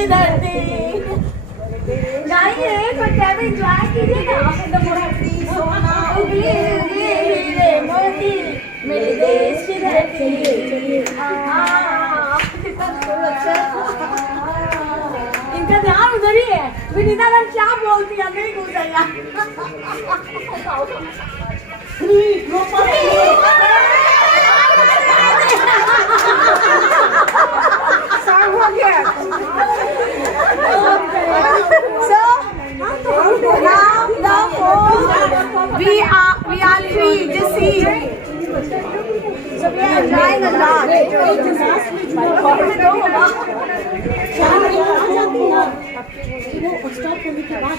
की धरती। जाइए कोई टाइम एंजॉय कीजिएगा। उगली उगली हीरे मोती मेरे देश की धरती। इनका ध्यान उधर ही है। विनीता मैम क्या बोलती है नहीं घुस गया। So now we are free. Just see. So we are enjoying a lot. Stop होने के बाद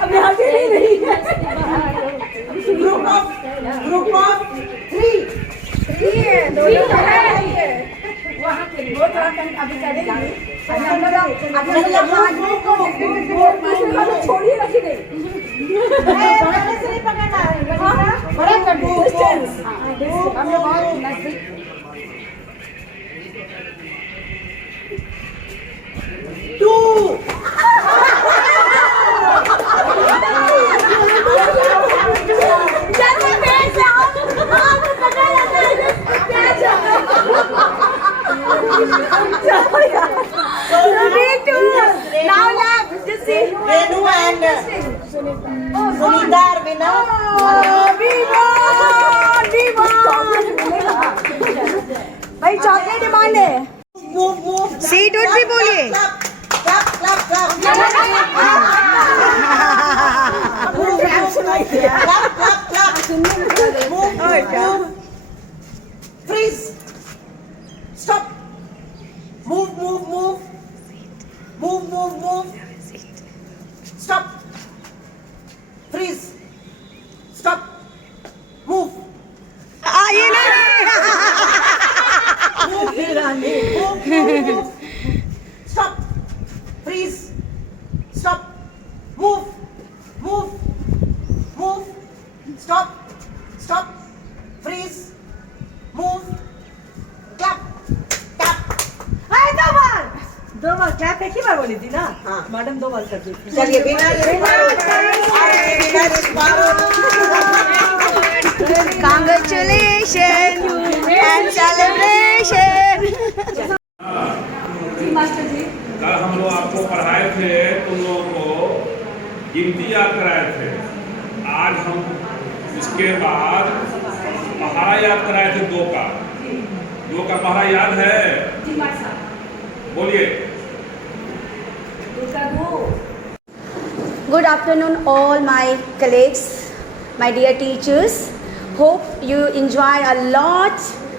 अब यहाँ से नहीं है। ग्रुप ऑफ 3 है, दोनों है वहाँ के वो थोड़ा अभी करेंगे। छोड़िए रखी नहीं से नहीं पकड़ना बड़ा डिस्टेंस हमने बहुत नजदीक। Sunita winner. भाई चॉकलेट डिमांड है। सीट उठ भी बोलिए। Freeze. Stop. Move. Stop. Freeze. Stop. Move. ये नहीं। Move. Stop. Freeze. Stop. Move. Stop. Freeze. Move. Clap. दो बार क्लैप एक ही बार बोली थी ना। हाँ मैडम 2 बार कर दी। चलिए विनर Congratulations and celebration. कल हम लोग आपको पढ़ाए थे, तुम लोगों को गिनती याद कराए थे। आज हम उसके बाद पहाड़ा याद कराए थे 2 का पहाड़ा याद है? बोलिए। Good afternoon all my colleagues, my dear teachers. Hope you enjoy a lot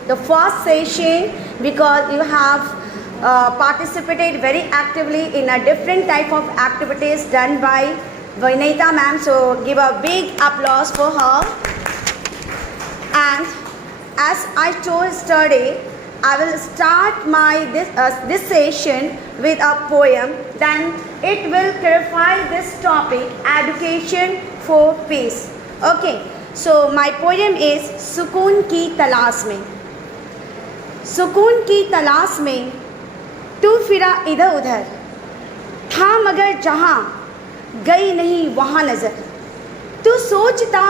the first session because you have participated very actively in a different type of activities done by Vinita ma'am. So give a big applause for her. And as I told yesterday, I will start this session with a poem. Then it will clarify this topic, education for peace. Okay. So my poem is सुकून की तलाश में। सुकून की तलाश में तू फिरा इधर उधर, था मगर जहाँ गई नहीं वहाँ नज़र। तू सोचता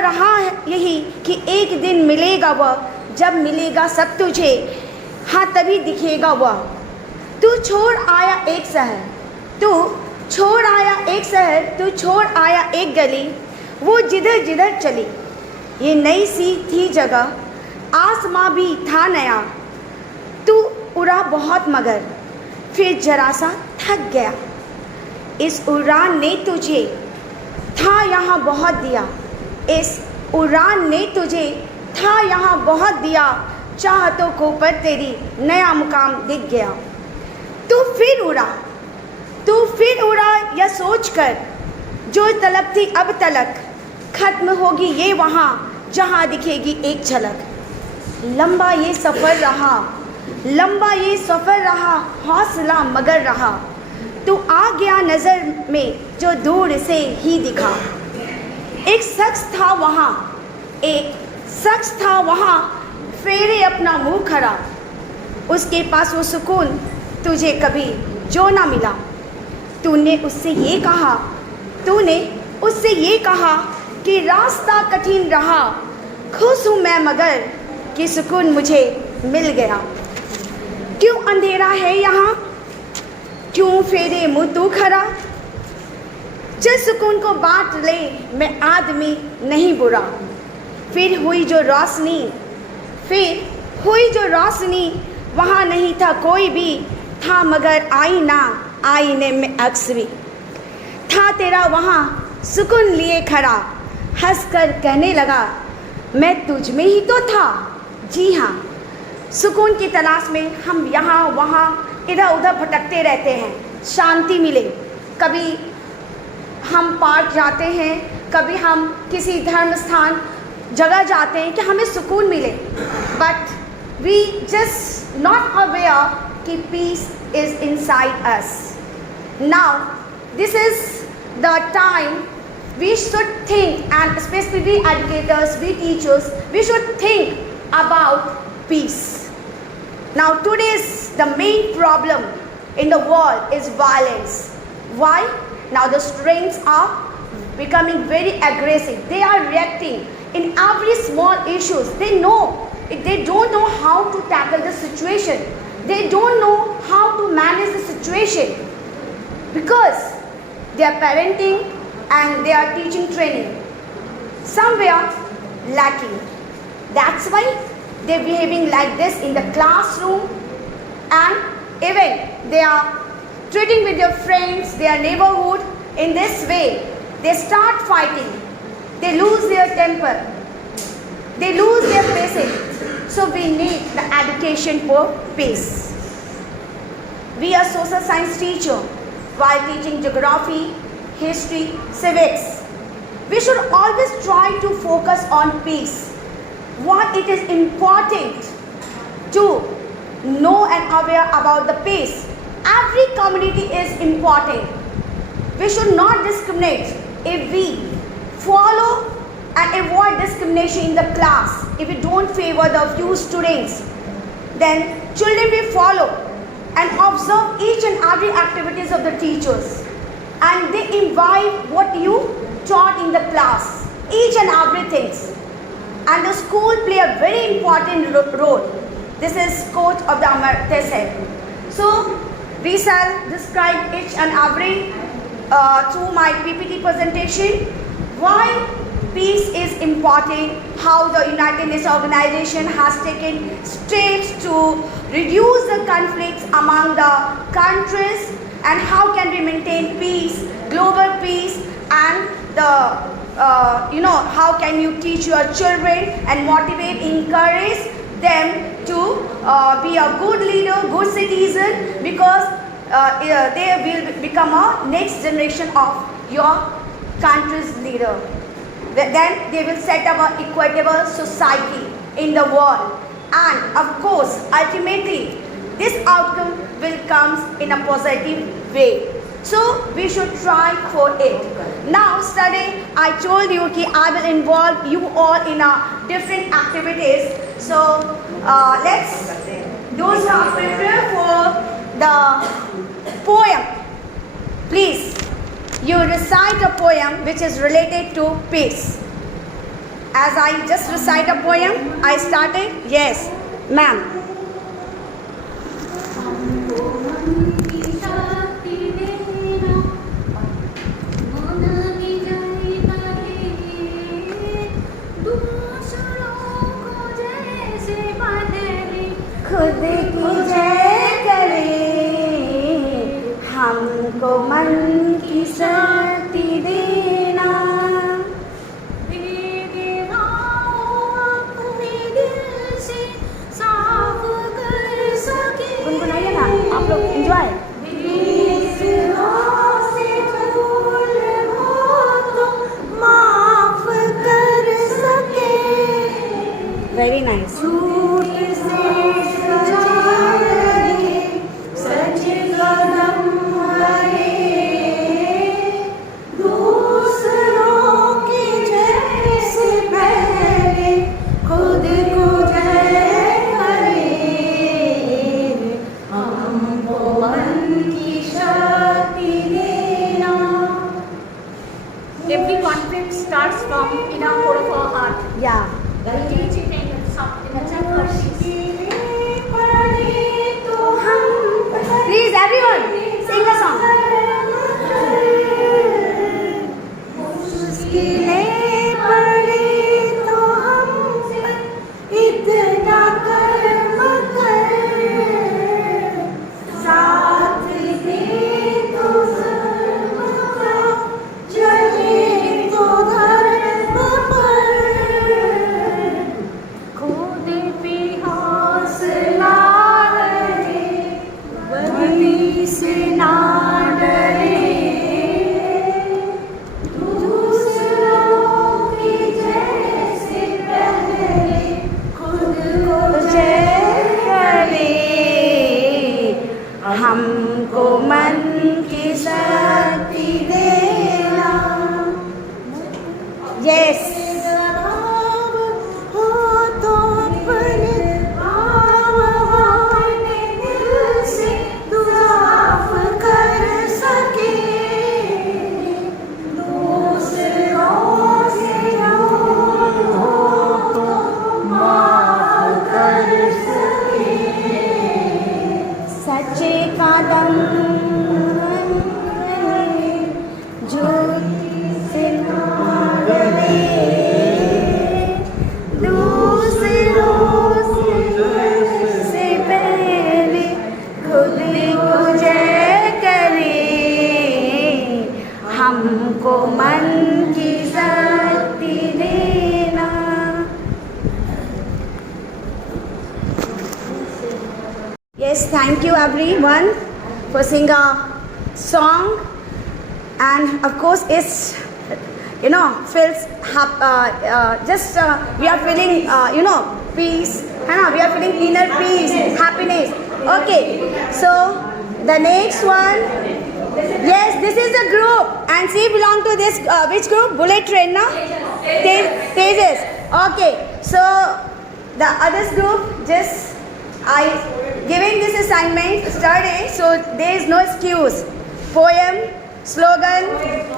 रहा यही कि एक दिन मिलेगा वह, जब मिलेगा सब तुझे, हाँ तभी दिखेगा वह। तू छोड़ आया एक शहर, तू छोड़ आया एक गली, वो जिधर चली ये नई सी थी जगह, आसमां भी था नया। तू उड़ा बहुत मगर फिर जरा सा थक गया, इस उड़ान ने तुझे था यहाँ बहुत दिया, चाहतों को पर तेरी नया मुकाम दिख गया। तू फिर उड़ा या सोच कर जो तलब थी अब तलक, खत्म होगी ये वहाँ जहाँ दिखेगी एक झलक। लंबा ये सफ़र रहा हौसला मगर रहा, तू आ गया नज़र में जो दूर से ही दिखा। एक शख्स था वहाँ फेरे अपना मुंह खड़ा, उसके पास वो सुकून तुझे कभी जो ना मिला। तूने उससे ये कहा कि रास्ता कठिन रहा, खुश हूँ मैं मगर कि सुकून मुझे मिल गया। क्यों अंधेरा है यहाँ, क्यों फेरे मुँह तू खड़ा, चल सुकून को बांट ले, मैं आदमी नहीं बुरा। फिर हुई जो रोशनी वहाँ नहीं था कोई भी, था मगर आईने में अक्स भी। था तेरा वहाँ सुकून लिए खड़ा, हंस कर कहने लगा मैं तुझ में ही तो था। जी हाँ, सुकून की तलाश में हम यहाँ वहाँ इधर उधर भटकते रहते हैं, शांति मिले। कभी हम पार्क जाते हैं, कभी हम किसी धर्म स्थान जगह जाते हैं कि हमें सुकून मिले, but we just not aware कि peace is inside us. Now this is the time we should think, and especially we educators, we teachers, we should think about peace. Now today's the main problem in the world is violence. Why? Now the students are becoming very aggressive. They are reacting in every small issues. They don't know how to tackle the situation. They don't know how to manage the situation because they are parenting and they are teaching training somewhere lacking. That's why they're behaving like this in the classroom, and even they are treating with their friends, their neighborhood in this way. They start fighting, they lose their temper, they lose their patience. So we need the education for peace. We are social science teacher while teaching geography, history, civics. We should always try to focus on peace. Why it is important to know and aware about the peace. Every community is important. We should not discriminate. If we follow and avoid discrimination in the class, if we don't favor the few students, then children will follow and observe each and every activities of the teachers, and they imbibe what you taught in the class, each and everything. And the school play a very important role. This is quote of the Amartya said. So we shall describe each and every through my PPT presentation why peace is important, how the United Nations organization has taken steps to reduce the conflicts among the countries, and how can we maintain peace, global peace, and the how can you teach your children and motivate, encourage them to be a good leader, good citizen, because they will become a next generation of your country's leader. Then they will set up an equitable society in the world, and of course ultimately this outcome will come in a positive way. So we should try for it. Now study, I told you that I will involve you all in different activities. So let's, those who are prepared for the poem, please you recite a poem which is related to peace. As I just recite a poem, I started. Yes, ma'am. खुद की जय करे, हमको मन की शक्ति देना, अपने दिल से साफ कर सके। गुनगुनाइए ना आप लोग, एंजॉय। माफ कर सके, वेरी नाइस। खुद को जय from inner core of our heart. Yeah. Teaching in a gentle Please, everyone, sing a song. मुश्किलें पड़े तो हम इतना कर्म कर, साथ दे तो धर्म का, चले तो धर्म पर, खुद भी हौसला रहे, वही से ना डरे, दूसरों की जैसे पहले खुद को जय करे, हमको मन की शक्ति देना। यस हो तो अपने भाव होने दिल से दुआफ कर सके, दूसरों से हो तो माफ कर सके, सच्चे कदम झूठ से ना डरे, दूसरों से पहले खुद को जय करे, हमको मन की शक्ति देना। Yes, thank you everyone for singing a song, and of course it's feels we are feeling peace, we are feeling inner peace, happiness. Okay, so the next one, yes, this is the group, and she belong to this which group? Bullet train, no? Tejas. Okay, so the others group, just I giving this assignment yesterday, so there is no excuse. Poem, slogan,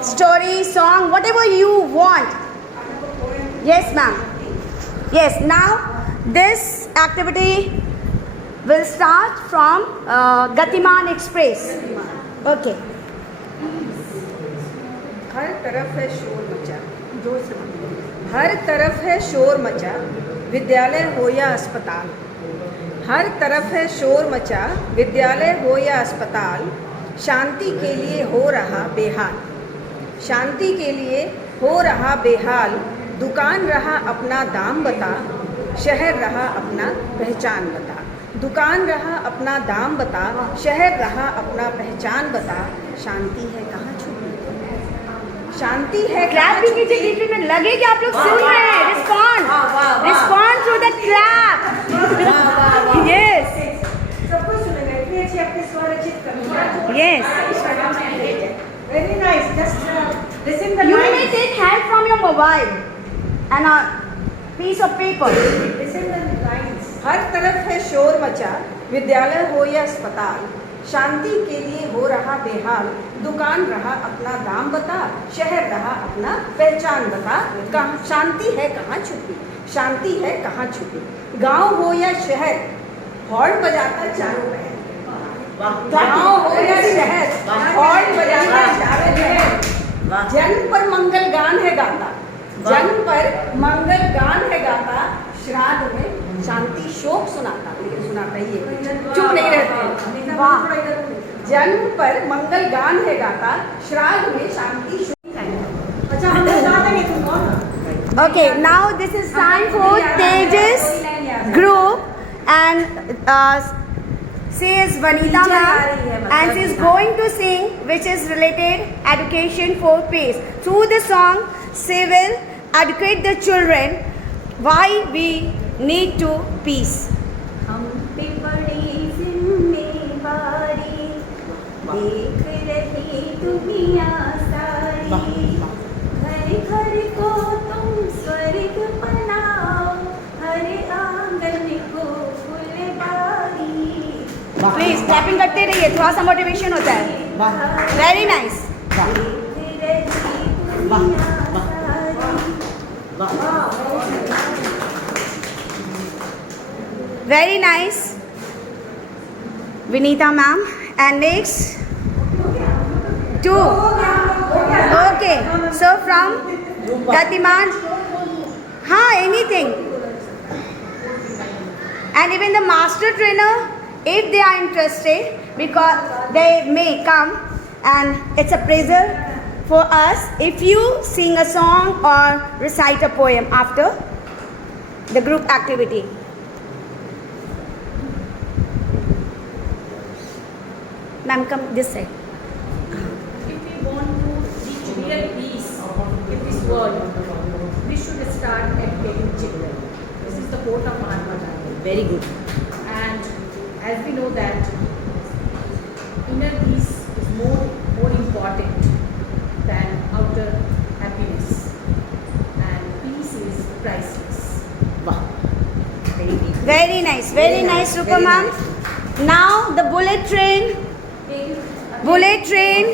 story, song, whatever you want. Yes, ma'am. Yes, now this activity will start from Gatiman Express. Okay. हर तरफ है शोर मचा, हर तरफ है शोर मचा, विद्यालय हो या अस्पताल, हर तरफ है शोर मचा, विद्यालय हो या अस्पताल, शांति के लिए हो रहा बेहाल, शांति के लिए हो रहा बेहाल, दुकान रहा अपना दाम बता, शहर रहा अपना पहचान बता, दुकान रहा अपना दाम बता, शहर रहा अपना पहचान बता, शांति है कहाँ छुपी, शांति है क्लैप भी कीजिए, बीच में लगे कि आप लोग सुन रहे हैं। Respond through the clap. Yes सबको सुनेगा, इतनी अच्छी अपनी स्वरचित कविता। Yes Very nice. Just listen the You may lines. take help from your mobile and a piece of paper. Listen the lines. हर तरफ है शोर मचा, विद्यालय हो या अस्पताल, शांति के लिए हो रहा बेहाल, दुकान रहा अपना दाम बता, शहर रहा अपना पहचान बता, शांति है कहाँ छुपी, शांति है कहाँ छुपी, गांव हो या शहर, हॉर्न बजाता चारों बहन, गांव हो या शहर, हॉर्न बजाता चारों बहन, जन पर मंगल गान है गाता, जन पर मंगल गान है गाता, श्राद्ध में शांति शोक सुनाता, लेकिन सुनाता ही है, चुप नहीं रहते। वाह, जन्म पर मंगल गान है गाता, श्राद्ध में शांति शोक। अच्छा, हम बता देंगे तुम कौन। Okay, now this is time for Tejas group, and she is Vanita ma'am, and she is going to sing which is related education for peace. Through the song, she will educate the children why we need to peace. हम पे बड़ी जिम्मेवारी, देख रही दुनिया सारी, घर घर को तुम स्वर्ग बनाओ, हर आंगन को फुलवारी। Please clapping करते रहिए, थोड़ा सा मोटिवेशन होता है। Very nice. देख रही दुनिया सारी, Very nice, Vinita ma'am. And next, two. Okay, so from Gatiman, anything. And even the master trainer, if they are interested, because they may come, and it's a pleasure for us if you sing a song or recite a poem after the group activity. Ma'am, come this side. If we want to reach real peace in this world, we should start at getting children. This is the quote of Mahatma Gandhi. Very good. And as we know that inner peace is more important than outer happiness. And peace is priceless. Wow. Very deep. Very nice, very nice, Rupa very ma'am. Now the bullet train. Bullet train,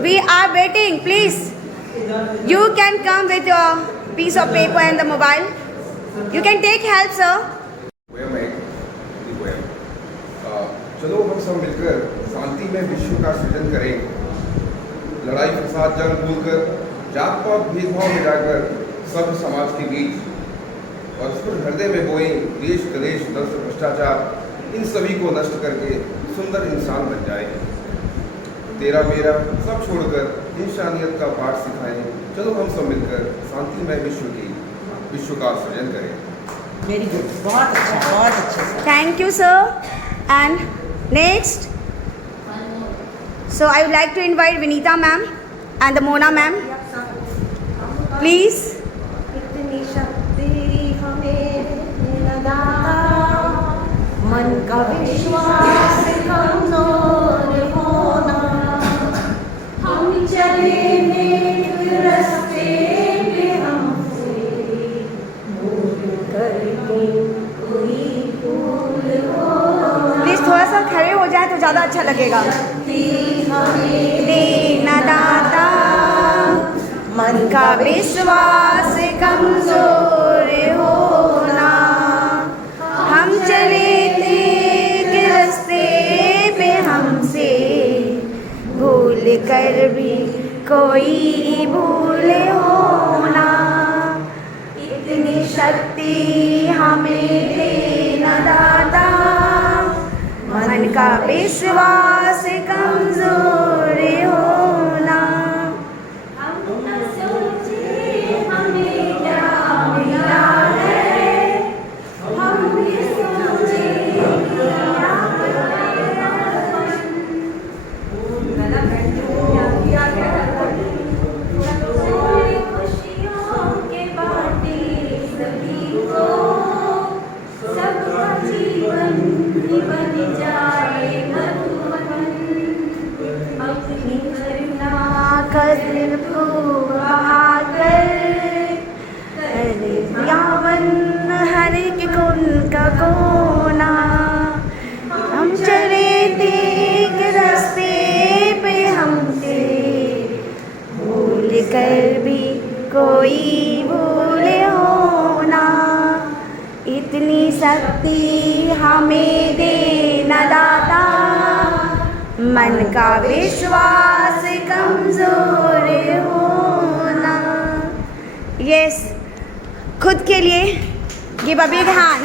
we are waiting, please. You can come with your piece of paper and the mobile. You can take help, sir. Poem है Hindi poem. चलो हम सब मिलकर शांति में विश्व का सृजन करें। लड़ाई फसाद जंग भूलकर जात पात भेदभाव मिटाकर सब समाज के बीच और स्फुट हृदय में बोए द्वेष कलेश दर्श भ्रष्टाचार इन सभी को नष्ट करके सुंदर इंसान बन जाए। तेरा मेरा सब छोड़कर इंसानियत का पाठ सिखाएं। चलो हम सब मिलकर शांतिमय विश्व का सृजन करें। Very good. बहुत अच्छा, बहुत अच्छा। Thank you, sir. And next. So I would like to invite Vinita ma'am and the Mona ma'am. Please. इतनी शक्ति हमें न दाता, मन का विश्वास कमजोर होना, हम चले नेक रास्ते पे हमसे भूल करके कोई भूल हो। प्लीज थोड़ा सा खड़े हो जाए तो ज़्यादा अच्छा लगेगा। देना दाता, मन का विश्वास कमजोर होना, हम चले नेक रास्ते पे हमसे भूल कर भी कोई भूल होना, इतनी शक्ति हमें देना दाता, मन का विश्वास कमजोर होना। हम न सोचे हमें क्या मिला है, हम ये सोचे क्या थोड़ी खुशियों के बाटे सभी को, सबका जीवन ही बन जाए मधुबन, अपनी करुणा कर बहाकर कर यावन हर एक गुण का कोना, हम चले तेग रास्ते पे हमसे भूल कर भी कोई भूल होना, इतनी शक्ति हमें देना दाता, मन का विश्वास कमजोर होना। यस, खुद के लिए गिव अ बिग हैंड।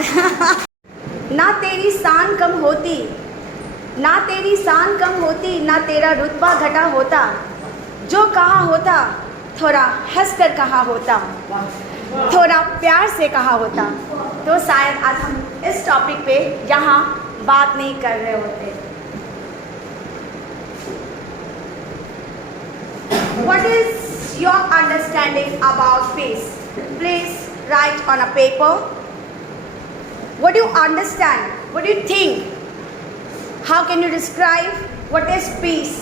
ना तेरी शान कम होती, ना तेरी शान कम होती, ना तेरा रुतबा घटा होता, जो कहा होता थोड़ा हंसकर कहा होता, थोड़ा प्यार से कहा होता, तो शायद आज हम इस टॉपिक पे यहाँ बात नहीं कर रहे होते। What is your understanding about peace? Please write on a paper. What do you understand? What do you think? How can you describe what is peace?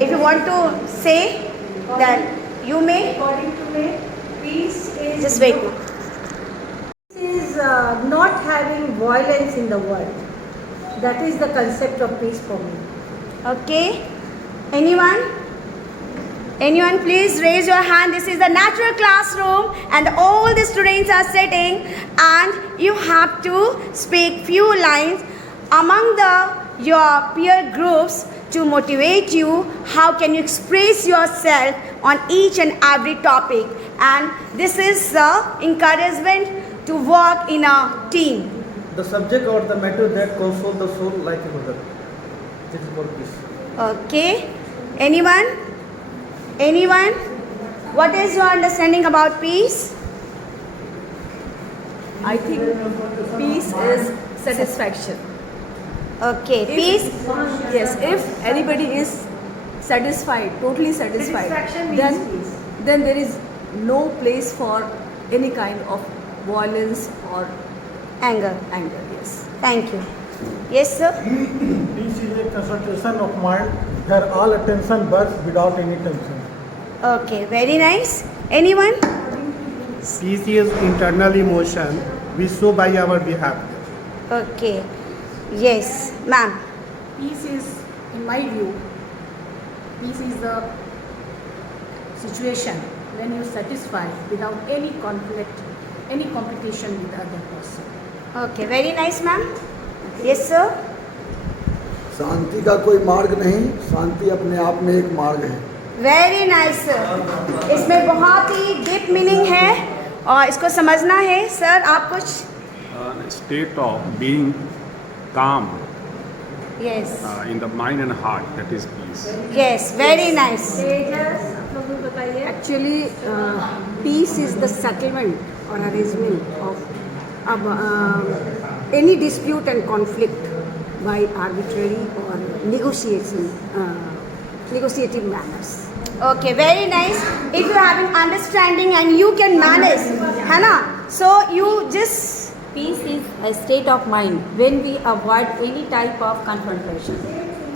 If you want to say, then you may. According to me, peace is Just wait. not having violence in the world. That is the concept of peace for me. Okay. Anyone? Anyone please raise your hand. This is the natural classroom and all the students are sitting and you have to speak few lines among your peer groups to motivate you. How can you express yourself on each and every topic, and this is encouragement to work in a team. The subject or the matter that consoles the soul like a mother. This is for peace. Okay, anyone? What is your understanding about peace? I think peace is satisfaction. Okay, peace. Yes, if anybody is satisfied, totally satisfied, then there is no place for any kind of violence or Anger. Yes. Thank you. Yes, sir. Peace is a concentration of mind where all attention bursts without any tension. Okay, very nice. Anyone? Peace is internal emotion we show by our behavior. Okay. Yes, ma'am. Peace is, in my view, peace is the situation when you satisfy without any conflict, any competition with the other person. Okay, very nice, ma'am. Yes, sir. शांति का कोई मार्ग नहीं, शांति अपने आप में एक मार्ग है. Very nice sir. इसमें बहुत ही डीप मीनिंग है और इसको समझना है. सर, आप कुछ? State of being calm Yes. in the mind and heart, that is peace. Yes, very nice. Actually, peace is the settlement or arrangement of any dispute and conflict by arbitrary or negotiative manners. Okay, very nice. If you have an understanding and you can manage, है ना? So you just. Peace is a state of mind when we avoid any type of confrontation.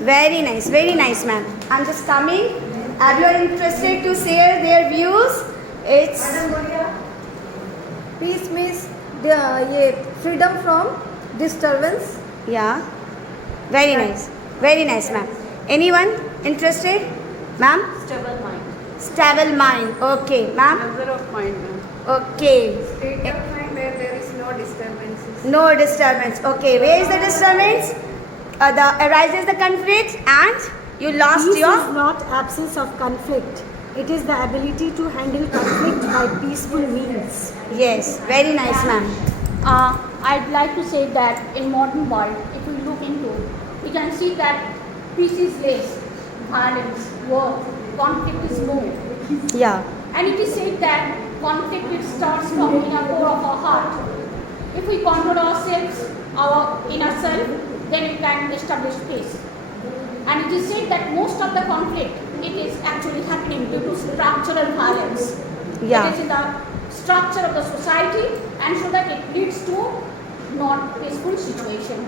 Very nice, ma'am. I'm just coming. If you are interested to share their views, it's. Peace means freedom from disturbance. Yeah. Very nice, ma'am. Anyone interested, ma'am? Stable mind. Stable mind. Okay, ma'am. Number of mind, ma'am. Okay. State of mind where there is no disturbances. No disturbance. Okay, where is the disturbance? Arises the conflict and you lost Peace your. is not absence of conflict. It is the ability to handle conflict by peaceful means. Yes, very nice, ma'am. I'd like to say that in modern world, if we look into, we can see that peace is less, violence, war, conflict is more. Yeah. And it is said that conflict it starts from inner core of our heart. If we control ourselves, our inner self, then we can establish peace. And it is said that most of the conflict, it is actually happening due to structural violence. Yeah. It is in the structure of the society, and so that it leads to non-peaceful situation.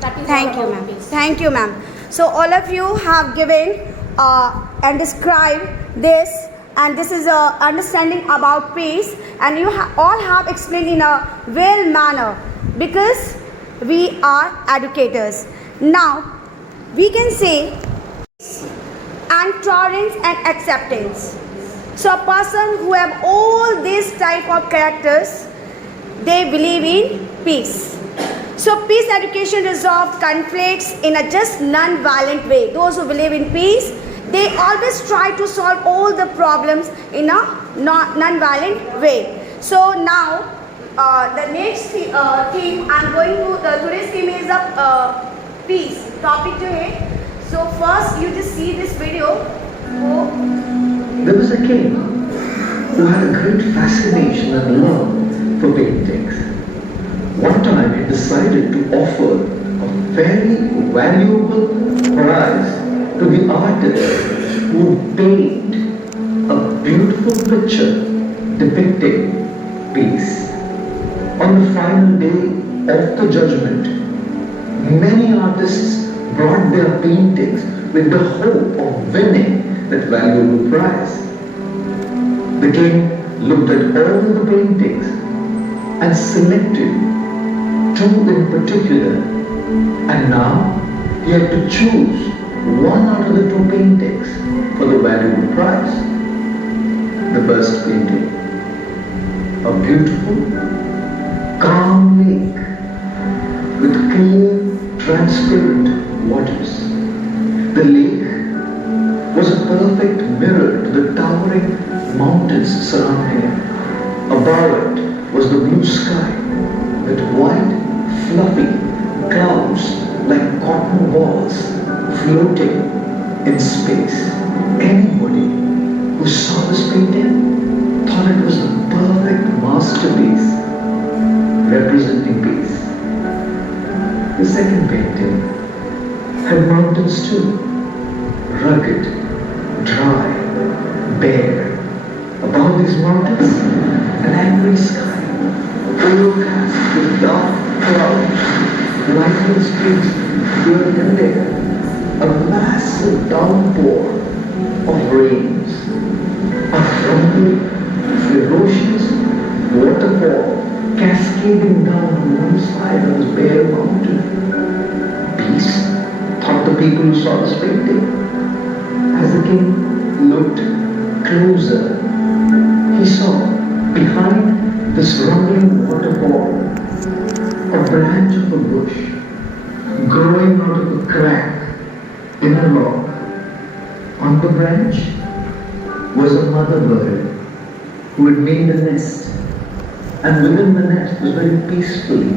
That is Thank all you, about ma'am. peace. Thank you, ma'am. So all of you have given and described this, and this is a understanding about peace, and you all have explained in a well manner because we are educators. Now we can say and tolerance and acceptance. So a person who have all these type of characters, they believe in peace. So peace education resolves conflicts in a just non-violent way. Those who believe in peace, they always try to solve all the problems in a non-violent way. So now the next theme I'm going to, today's theme is peace. Topic to है. So first you just see this video. There was a king who had a great fascination and love for paintings. One time he decided to offer a very valuable prize to the artist who would paint a beautiful picture depicting peace. On the final day of the judgment, many artists brought their paintings with the hope of winning that valuable prize. The king looked at all the paintings and selected two in particular, and now he had to choose one out of the two paintings for for the valuable prize. The first painting, a beautiful, calm lake with clear, transparent waters. The lake was a perfect mirror to the towering mountains surrounding it. Above it was the blue sky with white, fluffy clouds like cotton balls floating in space. Anybody who saw this painting thought it was the perfect masterpiece representing peace. The second painting had mountains too, rugged, dry, bare. Above these mountains, an angry sky, overcast with dark clouds, lightning streaks here and there, a massive downpour of rains, a rumbling, ferocious waterfall cascading down on one side of this bare mountain. Peace, thought the people who saw this painting. As the king looked closer, he saw behind this rumbling waterfall a branch of a bush growing out of a crack in a rock. On the branch was a mother bird who had made a nest, and within the nest was very peacefully,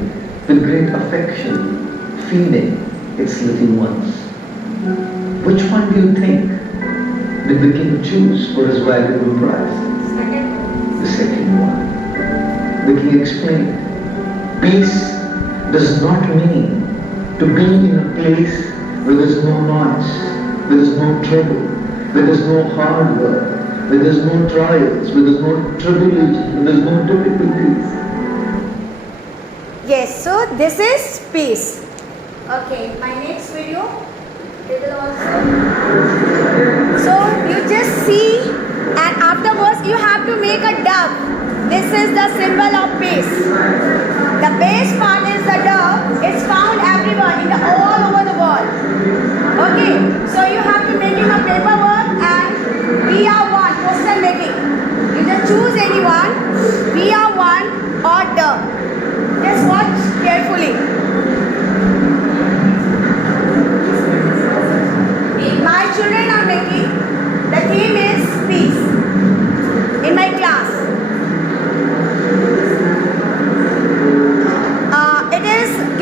with great affection, feeding its little ones. Which one do you think did the king choose for his valuable prize? The second one. The king explained, peace does not mean to be in a place where there is no noise, where there is no trouble, where there is no hard work, where there is no trials, where there is no tribulations, where there is no difficulties. Yes, so this is peace. Okay, my next video, they will also. So you just see, and afterwards you have to make a dove. This is the symbol of peace. The base part is the dove. It's found everywhere, all over the world. Okay, so you have to make a paperwork and we are one, poster making. You just choose anyone, we are one or dove. Just watch carefully. My children are making, the theme is peace in my class. It is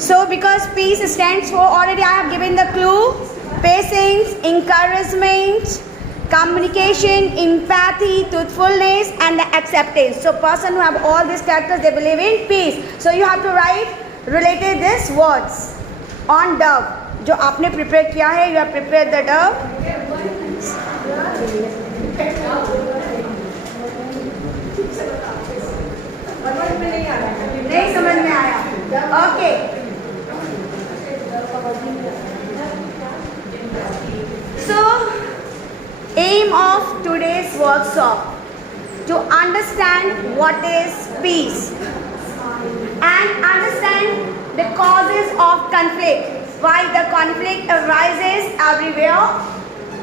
So because peace stands for, already I have given the clue, patience, encouragement, communication, empathy, truthfulness and the acceptance. So person who have all these characters, they believe in peace. So you have to write related these words on dove. जो आपने prepare किया है, you have prepared the dove. नहीं समझ में आया. Okay. So, aim of today's workshop to understand what is peace and understand the causes of conflict. Why the conflict arises everywhere,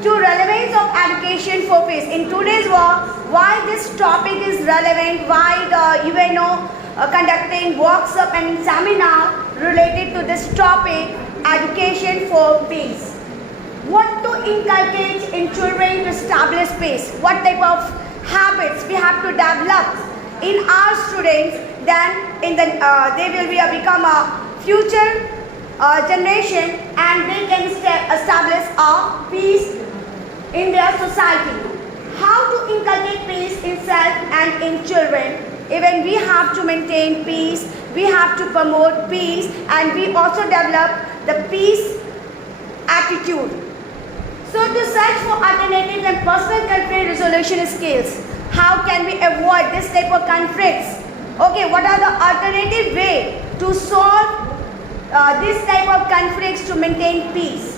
to relevance of education for peace. In today's world, why this topic is relevant, why the UNO conducting workshop and seminar related to this topic, education for peace. What to inculcate in children to establish peace, what type of habits we have to develop in our students, then in the, they will become a future generation and they can establish a peace in their society. How to inculcate peace in self and in children. Even we have to maintain peace, we have to promote peace, and we also develop the peace attitude. So to search for alternatives and personal conflict resolution skills, how can we avoid this type of conflicts? Okay, what are the alternative way to solve this type of conflicts to maintain peace?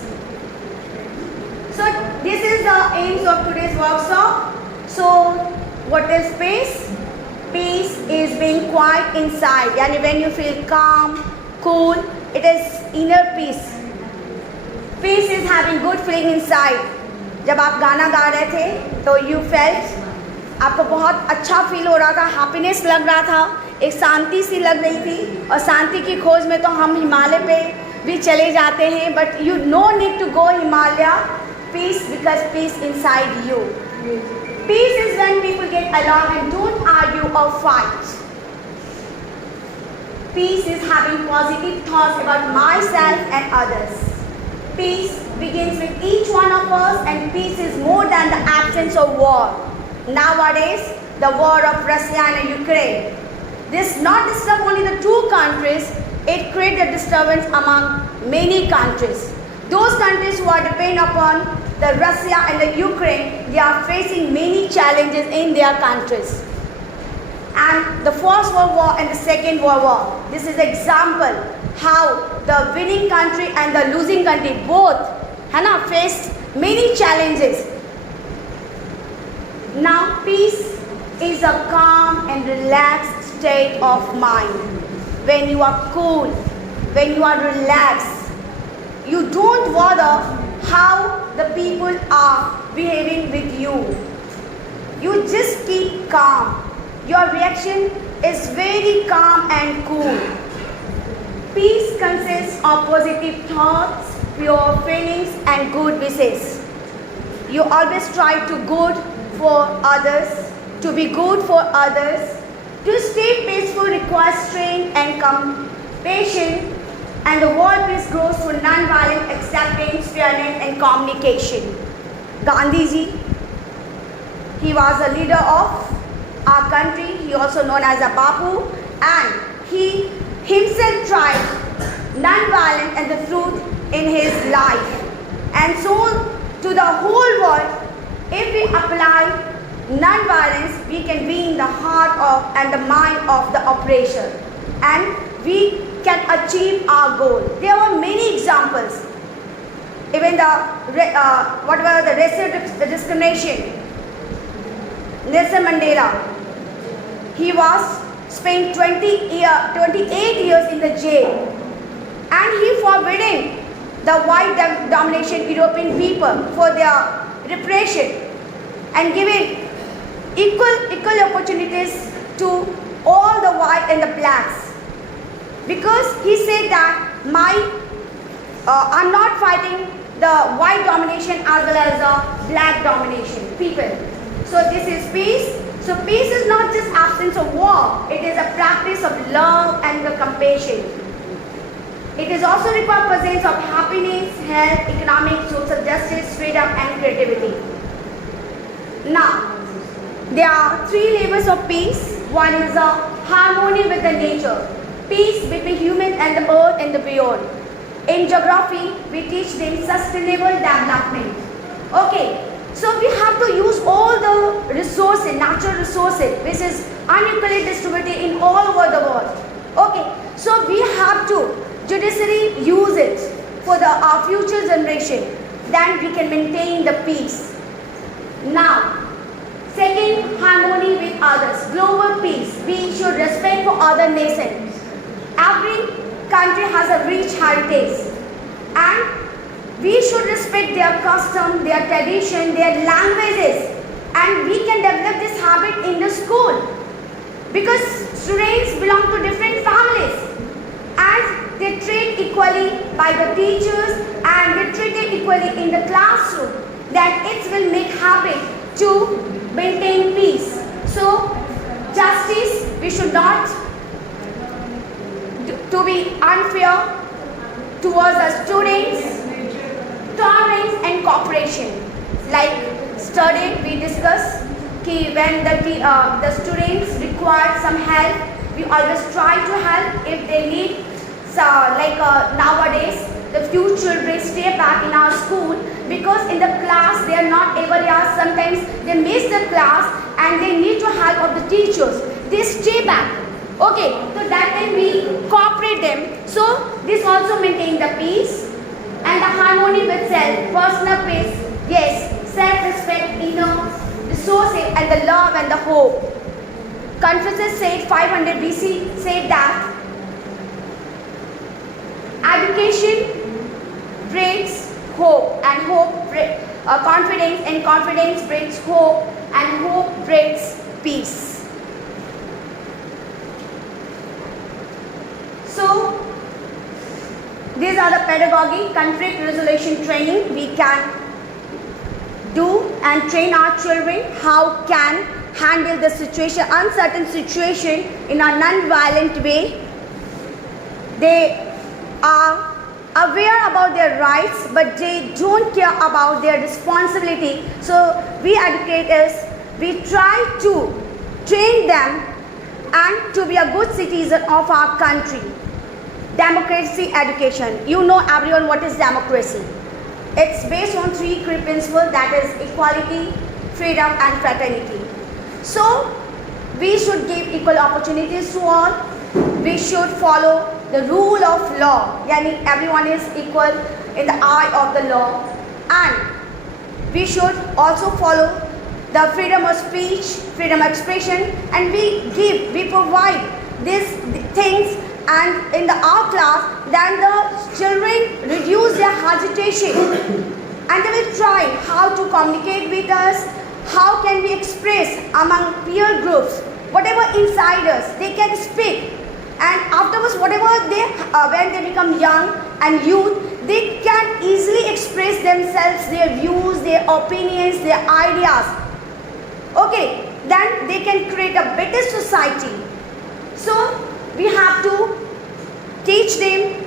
So this is the aims of today's workshop. So what is peace? Peace is being quiet inside. Yani when you feel calm, cool, it is inner peace. Peace is having good feeling inside. जब आप गाना गा रहे थे तो you felt, आपको बहुत अच्छा फील हो रहा था, हैप्पीनेस लग रहा था, एक शांति सी लग रही थी. और शांति की खोज में तो हम हिमालय पे भी चले जाते हैं, but you no need to go Himalaya. Peace because peace inside you. Peace is when people get along and don't argue or fight. Peace is having positive thoughts about myself and others. Peace begins with each one of us, and peace is more than the absence of war. Nowadays, the war of Russia and Ukraine, this not disturb only the two countries, it creates a disturbance among many countries. Those countries who are dependent upon the Russia and the Ukraine, they are facing many challenges in their countries. And the First World War and the Second World War, this is example how the winning country and the losing country both faced many challenges. Now peace is a calm and relaxed state of mind. When you are cool, when you are relaxed, you don't bother how the people are behaving with you. You just keep calm. Your reaction is very calm and cool. Peace consists of positive thoughts, pure feelings and good wishes. You always try to good for others, to be good for others. To stay peaceful requires strength and compassion, and the world peace grows through non-violent acceptance, fairness and communication. Gandhiji, he was a leader of our country, he also known as a Bapu, and he himself tried non-violence and the truth in his life. And so to the whole world, if we apply non-violence, we can be in the heart of and the mind of the oppressor, and we can achieve our goal. There were many examples. Even whatever the racial discrimination, Nelson Mandela, he was spent 28 years in the jail, and he forbidden the white domination European people for their repression and giving equal opportunities to all the white and the blacks, because he said that I'm not fighting the white domination as well as the black domination people. So this is peace. So peace is not just absence of war, it is a practice of love and the compassion. It is also required presence of happiness, health, economic, social justice, freedom and creativity. Now, there are three levels of peace. One is a harmony with the nature, peace between human and the earth and the beyond. In geography, we teach them sustainable development. Okay, so we have to use all the resources, natural resources, which is unequally distributed in all over the world. Okay, so we have to judiciously use it for our future generation. Then we can maintain the peace. Now, second, harmony with others, global peace. We should respect for other nations. Every country has a rich heritage, and we should respect their custom, their tradition, their languages, and we can develop this habit in the school, because students belong to different families and they treat equally by the teachers and they treated equally in the classroom. Then it will make habit to maintain peace. So justice, we should not to be unfair towards the students. Tolerance and cooperation. Like study, we discussed when the students require some help, we always try to help if they need. Nowadays, the few children stay back in our school because in the class they are not able. Sometimes they miss the class and they need to help of the teachers. They stay back. Okay, so that time we cooperate them. So this also maintain the peace and the harmony with self, personal peace, yes, self-respect, inner resources and the love and the hope. Confucius said 500 BC said that education breeds hope and confidence, and confidence breeds hope and hope breeds peace. So these are the pedagogy, conflict resolution training we can do and train our children how can handle the situation, uncertain situation in a non-violent way. They are aware about their rights, but they don't care about their responsibility. So we educators, we try to train them and to be a good citizen of our country. Democracy education. You know everyone what is democracy. It's based on three key principles, that is equality, freedom and fraternity. So we should give equal opportunities to all. We should follow the rule of law. Yani everyone is equal in the eye of the law. And we should also follow the freedom of speech, freedom of expression, and we provide these things. And in our class, then the children reduce their hesitation and they will try how to communicate with us, how can we express among peer groups, whatever inside us, they can speak. And afterwards, whatever when they become young and youth, they can easily express themselves, their views, their opinions, their ideas. Okay, then they can create a better society. So we have to teach them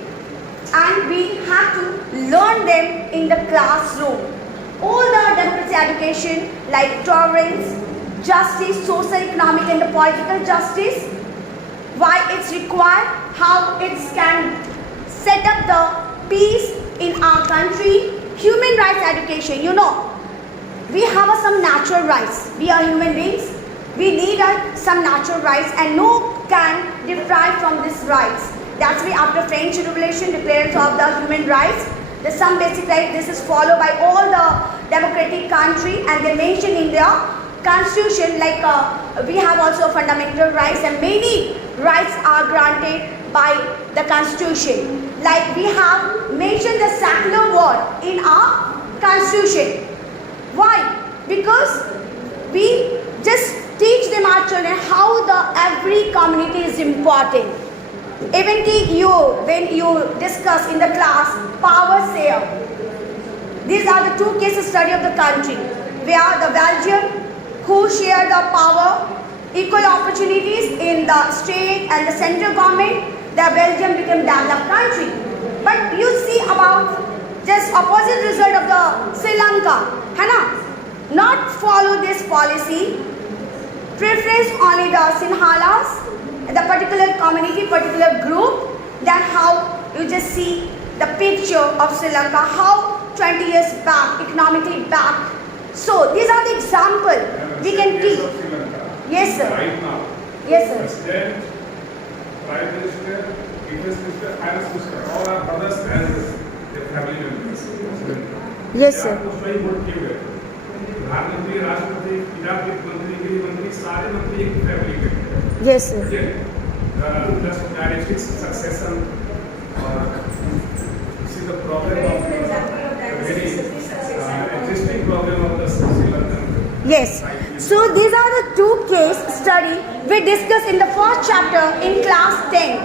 and we have to learn them in the classroom. All the democracy education like tolerance, justice, social, economic and the political justice, why it's required, how it can set up the peace in our country. Human rights education, you know, we have some natural rights. We are human beings. We need some natural rights, and no can deprive from these rights. That's why after French Revolution, declaration of the human rights, there's some basic right. This is followed by all the democratic country, and they mention in their constitution, like we have also fundamental rights, and many rights are granted by the constitution. Like we have mentioned the secular word in our constitution. Why? Because we just teach them our children how the every community is important. Even when you discuss in the class power share, these are the two case study of the country where the Belgium who share the power, equal opportunities in the state and the central government, the Belgium became developed country. But you see about just opposite result of the Sri Lanka, not follow this policy, preference only the Sinhalas, the particular community, particular group. Then how you just see the picture of Sri Lanka, how 20 years back, economically back. So these are the example we can teach. Yes, sir. Right now. Yes, sir. President, Prime Minister, Defense Minister, Finance Minister, all are brothers and their family members. Yes, sir. आपको सही vote किए हुए प्रधानमंत्री, राष्ट्रपति, क्रीड़ा मंत्री, गृह मंत्री, सारे मंत्री एक फैमिली के हैं. Yes, sir. Just direct succession. This is the problem of very existing problem of the Sri Lankan. Yes. So these are the two case study we discussed in the first chapter in class 10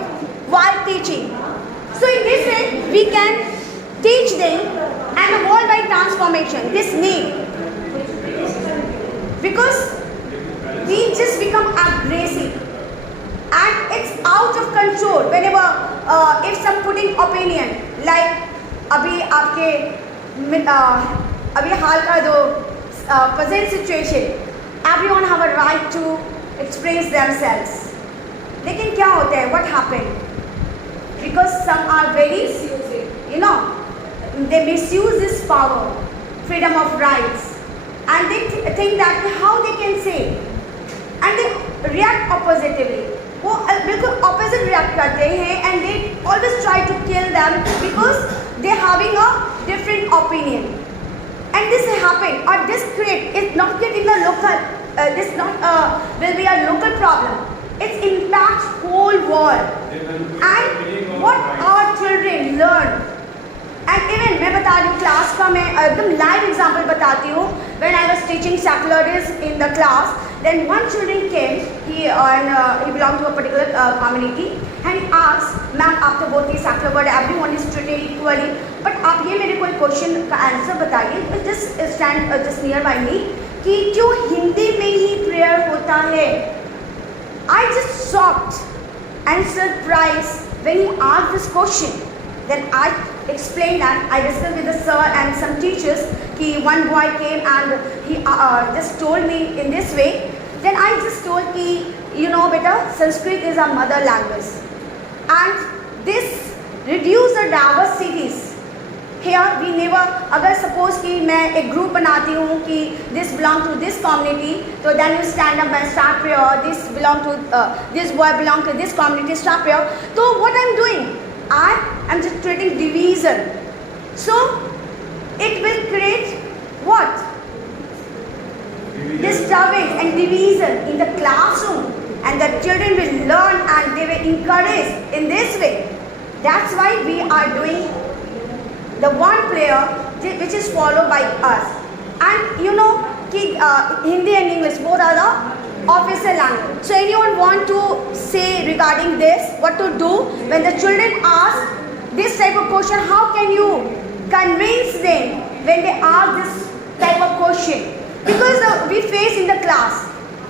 while teaching. So in this way we can teach them and the worldwide transformation, this need. Because we just become aggressive and it's out of control whenever if some putting opinion like अभी हाल का जो present situation, everyone have a right to express themselves. लेकिन क्या होता है? What happened? Because some are very, they misuse this power, freedom of rights, and they think that how they can say, and they react oppositively. वो बिल्कुल opposite react करते हैं, and they always try to kill them because they having a different opinion. And this happen or this create is not yet in the local. This not will be a local problem. It impacts whole world. And what our children learn. And even मैं बता रही हूँ class का मैं एकदम live example बताती हूँ. When I was teaching secularism in the class, then one student came. He belonged to a particular community, and he asked, "Ma'am, आप तो बोलती है secular word, everyone is treated equally. But आप ये मेरे कोई क्वेश्चन का आंसर बताइए, just stand just near by me, कि क्यों हिंदी में ही प्रेयर होता है?" I just shocked and surprised when he asked this question. Then I explained and I discussed with the sir and some teachers. कि one boy came and he just told me in this way. Then I just told कि beta, Sanskrit is our mother language, and this reduce the diversities. Here we never, अगर suppose कि मैं एक group बनाती हूँ कि this belong to this community, so then you stand up and start prayer. This belong to this boy belong to this community, start prayer. So what I'm doing, I am just creating division. So it will create what? Disturbance and division in the classroom, and the children will learn and they will encourage in this way. That's why we are doing the one prayer which is followed by us. And Hindi and English both are the official language. So anyone want to say regarding this, what to do when the children ask this type of question? How can you convince them when they ask this type of question? Because we face in the class,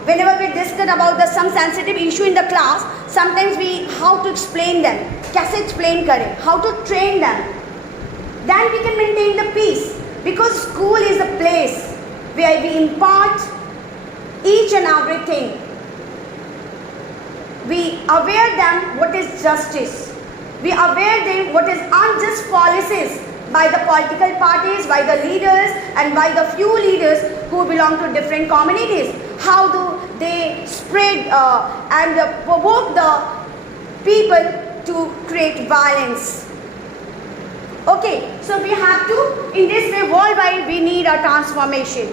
whenever we discuss about some sensitive issue in the class, sometimes we how to explain them, कैसे explain करें, how to train them. Then we can maintain the peace, because school is the place where we impart each and everything. We aware them what is justice. We aware them what is unjust policies by the political parties, by the leaders, and by the few leaders who belong to different communities. How do they spread and provoke the people to create violence? Okay, so we have to, in this way, worldwide, we need a transformation.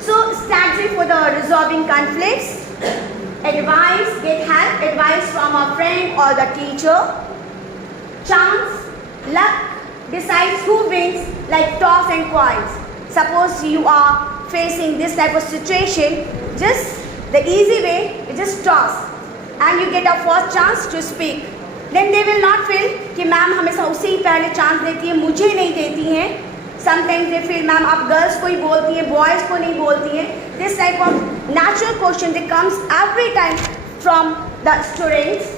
So, strategy for the resolving conflicts, advice, get help, advice from a friend or the teacher. Chance, luck decides who wins, like toss and coins. Suppose you are facing this type of situation, just the easy way is just toss and you get a first chance to speak. Then they will not feel कि ma'am हमेशा उसे ही पहले chance देती है, मुझे नहीं देती हैं. Sometimes they feel मैम आप गर्ल्स को ही बोलती हैं, बॉयज़ को नहीं बोलती हैं. This type of natural question that comes every time from the students.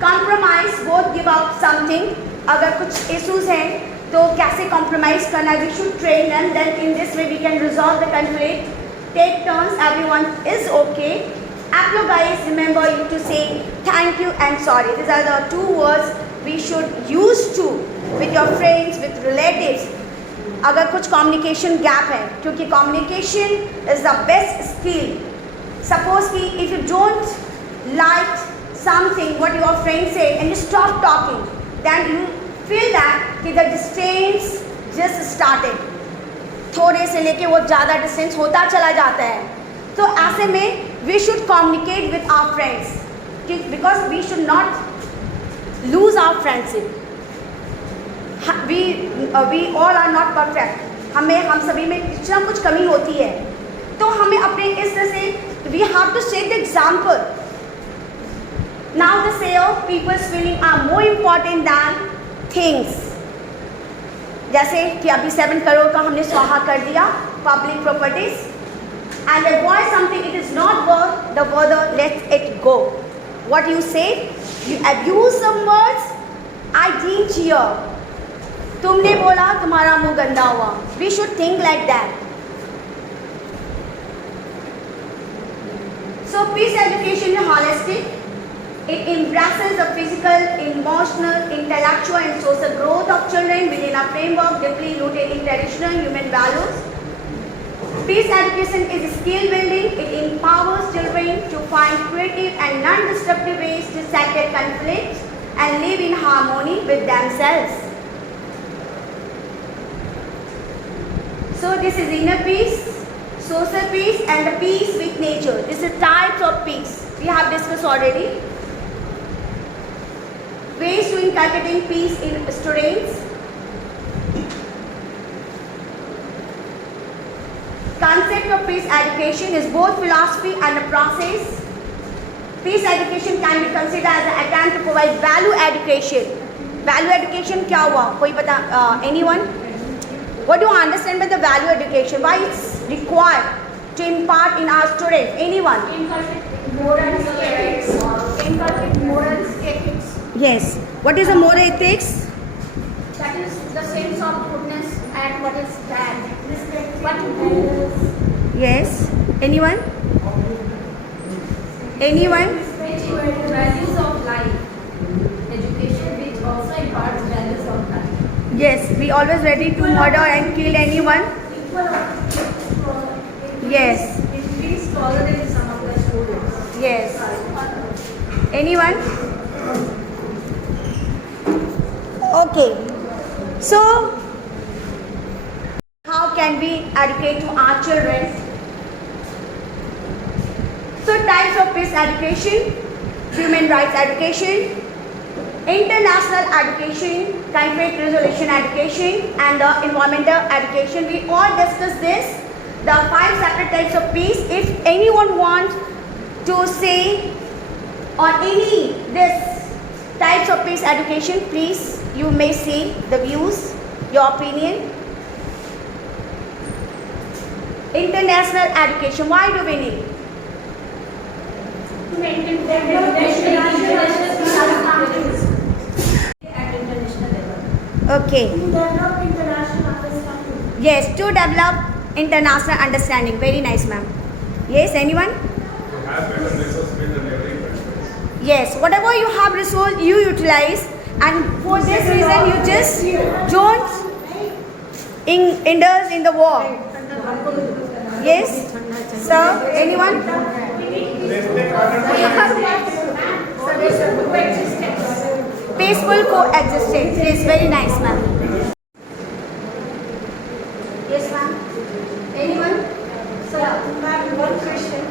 Compromise, both give up something. अगर कुछ issues हैं तो कैसे compromise करना, we should train them. Then in this way we can resolve the conflict. Take turns, everyone is okay. Apologize, remember you to say thank you and sorry. These are the two words we should use to with your friends, with relatives. अगर कुछ communication gap है, क्योंकि communication is the best skill. Suppose कि if you don't like something what your friend say and you stop talking, then you feel that कि the distance just started. थोड़े से लेके वो ज़्यादा distance होता चला जाता है. तो ऐसे में we should communicate with our friends because we should not lose our friendship. We all are not perfect. हम सभी में कुछ ना कुछ कमी होती है. तो हमें अपने इस तरह से we have to set the example. Now the sayer, people's feelings are more important than things. जैसे कि अभी 7 करोड़ का हमने स्वाहा कर दिया public properties. And avoid something it is not worth, the further let it go. What you say? You abuse some words. I didn't hear. तुमने बोला तुम्हारा मुंह गंदा हुआ. We should think like that. So peace education is holistic. It embraces the physical, emotional, intellectual and social growth of children within a framework deeply rooted in traditional human values. Peace education is skill building. It empowers children to find creative and non-destructive ways to settle conflicts and live in harmony with themselves. So this is inner peace, social peace and the peace with nature. This is types of peace. We have discussed already. Ways to inculcating peace in students. Concept of peace education is both philosophy and a process. Peace education can be considered as an attempt to provide value education. Value education क्या हुआ? कोई पता? Anyone? What do you understand by the value education? Why it's required to impart in our students? Anyone? Inculcate morals, ethics. Inculcate morals, ethics. Yes. What is the moral ethics? That is the sense of goodness and what is bad. What Yes. Anyone? Anyone? Values of life. Education which also imparts values of life. Yes. We always ready to murder and kill anyone. Yes. It brings tolerance among the students. Yes. Anyone? Okay. So how can we educate to our children? So types of peace education, human rights education, international education, conflict resolution education and the environmental education. We all discussed this, the 5 separate types of peace. If anyone wants to say on any this types of peace education, please you may say the views, your opinion. International education, why do we need? to maintain international At international level. Okay. To develop international understanding. Yes, to develop international understanding. Very nice, ma'am. Yes, anyone? To have better Yes, whatever you have resource, you utilize, and for this reason, you just don't indulge in the war. Yes, sir. Anyone? Peaceful coexistence. Yes, very nice, ma'am. Yes, ma'am. Anyone? Sir, ma'am, one question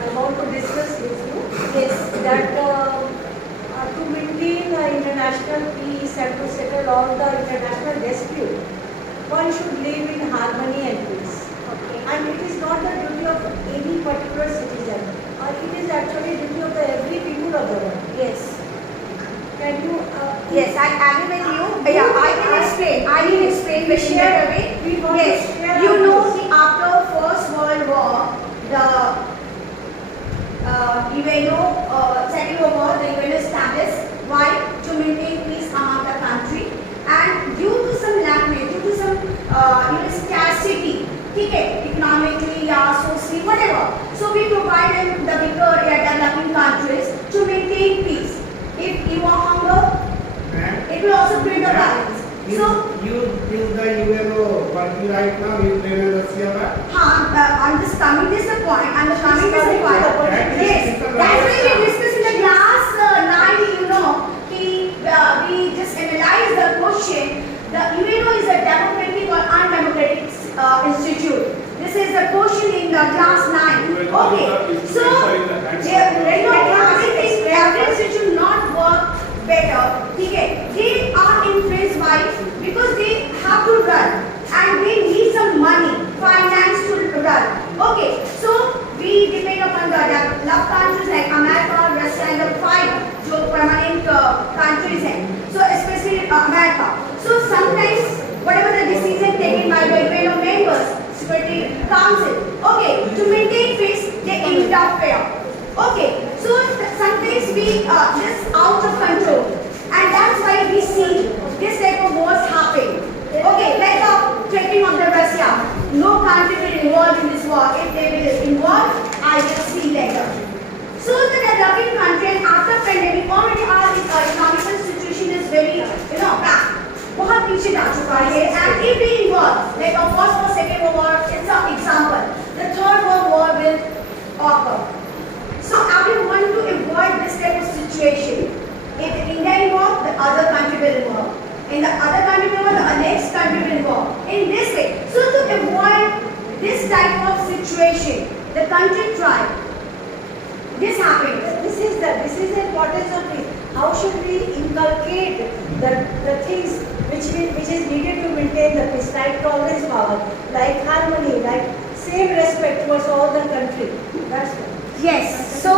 I want to discuss with you is that to maintain international peace and to settle all the international dispute, one should live in harmony and peace. Okay. And it is not the duty of any particular citizen. It is actually duty of every people of the world. Yes. Can you? Yes, I agree with you. Yeah, I can explain. I will explain very better way. Yes, you know, after First World War, the UNO, Second World War, the UNO established. Why? To maintain peace among the country. And due to some lackness, due to some scarcity, economically, socially, whatever. So we provide them the bigger developing countries to maintain peace. If you are hunger, it will also bring a balance. So you is the UNO working right now in Russia? I'm just coming this the point. I'm just coming this the point. Yes, that's why we discussed in the class 9. You know, we just analyze the question. The UNO is a democratic or undemocratic institute. This is the question in the class 9. Okay, so every institute not work better. They are influenced by because they have to run and they need some money, finance to run. Okay, so we depend upon the developed countries like America, Russia, and the 5 permanent countries. So especially America. So sometimes whatever the decision taken by the UNO members, Security Council, okay, to maintain peace, they interfere. Okay, so sometimes we just out of control, and that's why we see this type of wars happen. Okay, like taking of the Russia, no country will involve in this war. If they will involve, I will see later. So the developing country after pandemic already our economical situation is very bad. बहुत पीछे जा चुका है, and if we involve like a first or second world war, it's an example. The third world war will occur. So everyone to avoid this type of situation. If India involved, the other country will involve. In the other country will involve, the next country will involve. In this way, so to avoid this type of situation, the country tried. This happened. This is the importance of it. How should we inculcate the things which is needed to maintain the peace, like tolerance power, like harmony, like same respect towards all the country. That's what. Yes. So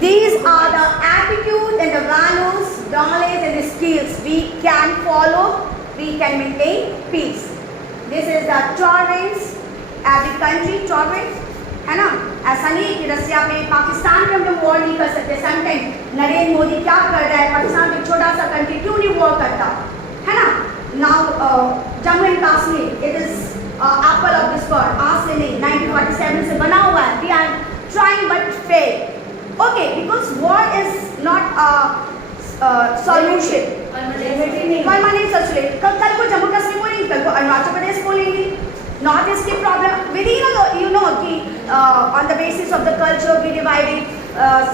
these are the attitude and the values, knowledge and the skills we can follow. We can maintain peace. This is the tolerance. Every country tolerance. है ना, ऐसा नहीं कि रसिया में पाकिस्तान पे हम लोग war नहीं कर सकते. समटाइम नरेंद्र मोदी क्या कर रहा है, पाकिस्तान में छोटा सा कंट्री क्यों नहीं वॉर करता, है ना. Now Jammu and Kashmir, it is apple of this god. आज से नहीं, 1947 से बना हुआ है. We are trying but fail. Okay, because war is not solution, permanent solution. कल को जम्मू कश्मीर बोलेंगे, कल को अरुणाचल प्रदेश बोलेंगे. North East की problem within you know कि on the basis of the culture we divided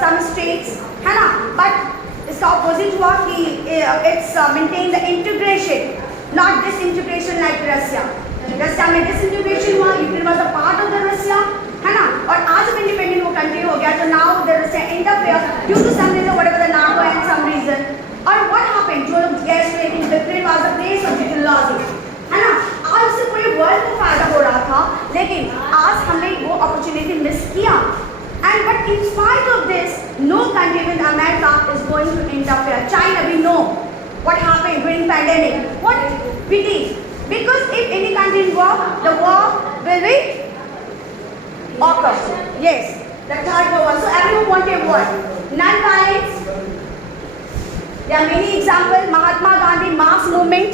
some states, है ना. But इसका opposite हुआ कि it's maintain the integration, not disintegration like Russia. Russia में disintegration हुआ, Ukraine was a part of the Russia, है ना. और आज जब independent वो country हो गया, तो now the Russia interfere due to some reason, whatever the NATO and some reason. और what happened? जो लोग guess rating, Ukraine was a place of ideology, है ना. आज उससे पूरे वर्ल्ड को फायदा हो रहा था, लेकिन आज हमने वो अपॉर्चुनिटी मिस किया. And but in spite of this, no country in America is going to interfere. China, we know what happened during pandemic. What we did, because if any country involved, the war will be occur. Yes, the third war. So everyone wanted what? Non-violence. There are many examples. Mahatma Gandhi mass movement.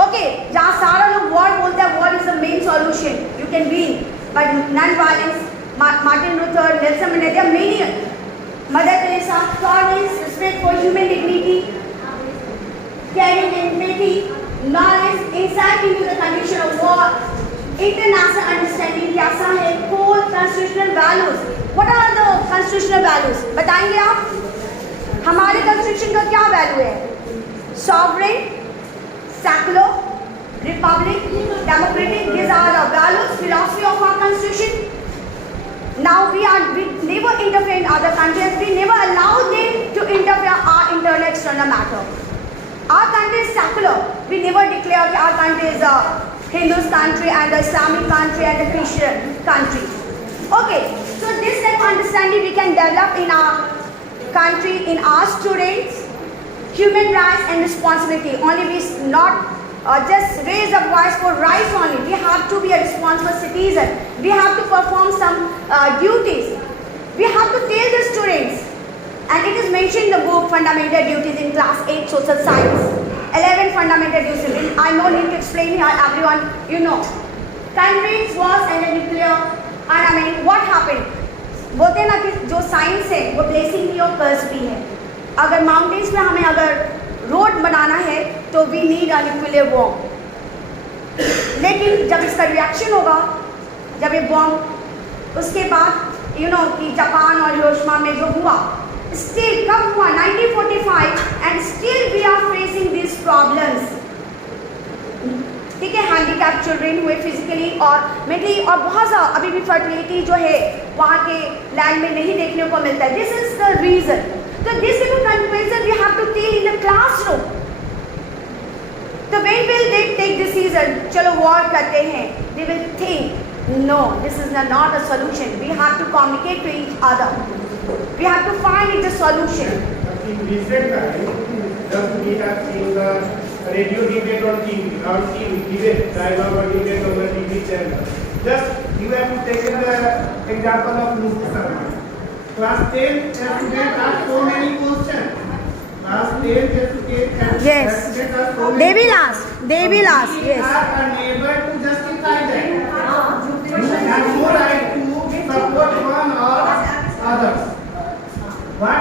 Okay, जहाँ सारा लोग war बोलते हैं, war is the main solution. You can win, but non-violence. Martin Luther, Nelson Mandela, there are many Mother Teresa, tolerance, respect for human dignity, caring empathy, knowledge, insight into the condition of war, international understanding कैसा है, core constitutional values. What are the constitutional values? बताएंगे आप? हमारे constitution का क्या value है? Sovereign, secular, republic, democratic. These are the values, philosophy of our constitution. Now we never interfere in other countries. We never allow them to interfere our internal external matter. Our country is secular. We never declare that our country is a Hindu country and the Islamic country and the Christian country. Okay, so this type of understanding we can develop in our country, in our students. Human rights and responsibility. Only we not just raise a voice for rights only. We have to be a responsible citizen. We have to perform some duties. We have to tell the students. And it is mentioned in the book Fundamental Duties in class 8 social science. 11 fundamental duties. I no need to explain here, everyone, you know. Countries, wars and the nuclear armament. What happened? बोलते हैं ना कि जो science है वो blessing भी और कर्स भी है. अगर माउंटेन्स में हमें अगर रोड बनाना है तो we need a nuclear bomb. लेकिन जब इसका रिएक्शन होगा, जब ये बॉम्ब उसके बाद यू नो कि जापान और हिरोशिमा में जो हुआ, स्टिल कब हुआ 1945 and still we are facing this problems. ठीक है, हैंडीकैप चिल्ड्रेन हुए फिजिकली और मेंटली, और बहुत सा अभी भी फर्टिलिटी जो है वहाँ के लैंड में नहीं देखने को मिलता है. This is the reason. So this is the consequences we have to take in the classroom. So when will they take decision? चलो war करते हैं. They will think, no, this is not a solution. We have to communicate to each other. We have to find it a solution. In recent times, just we have seen the radio debate on TV, on TV, debate, dialogue or debate on the TV channel. Just you have to take the example of Musa Sarma. Class 10 students ask so many questions. Class 10 students yes. Students ask so many they will ask. They will ask. We Yes. are unable to justify that. You have no right to support one or others. What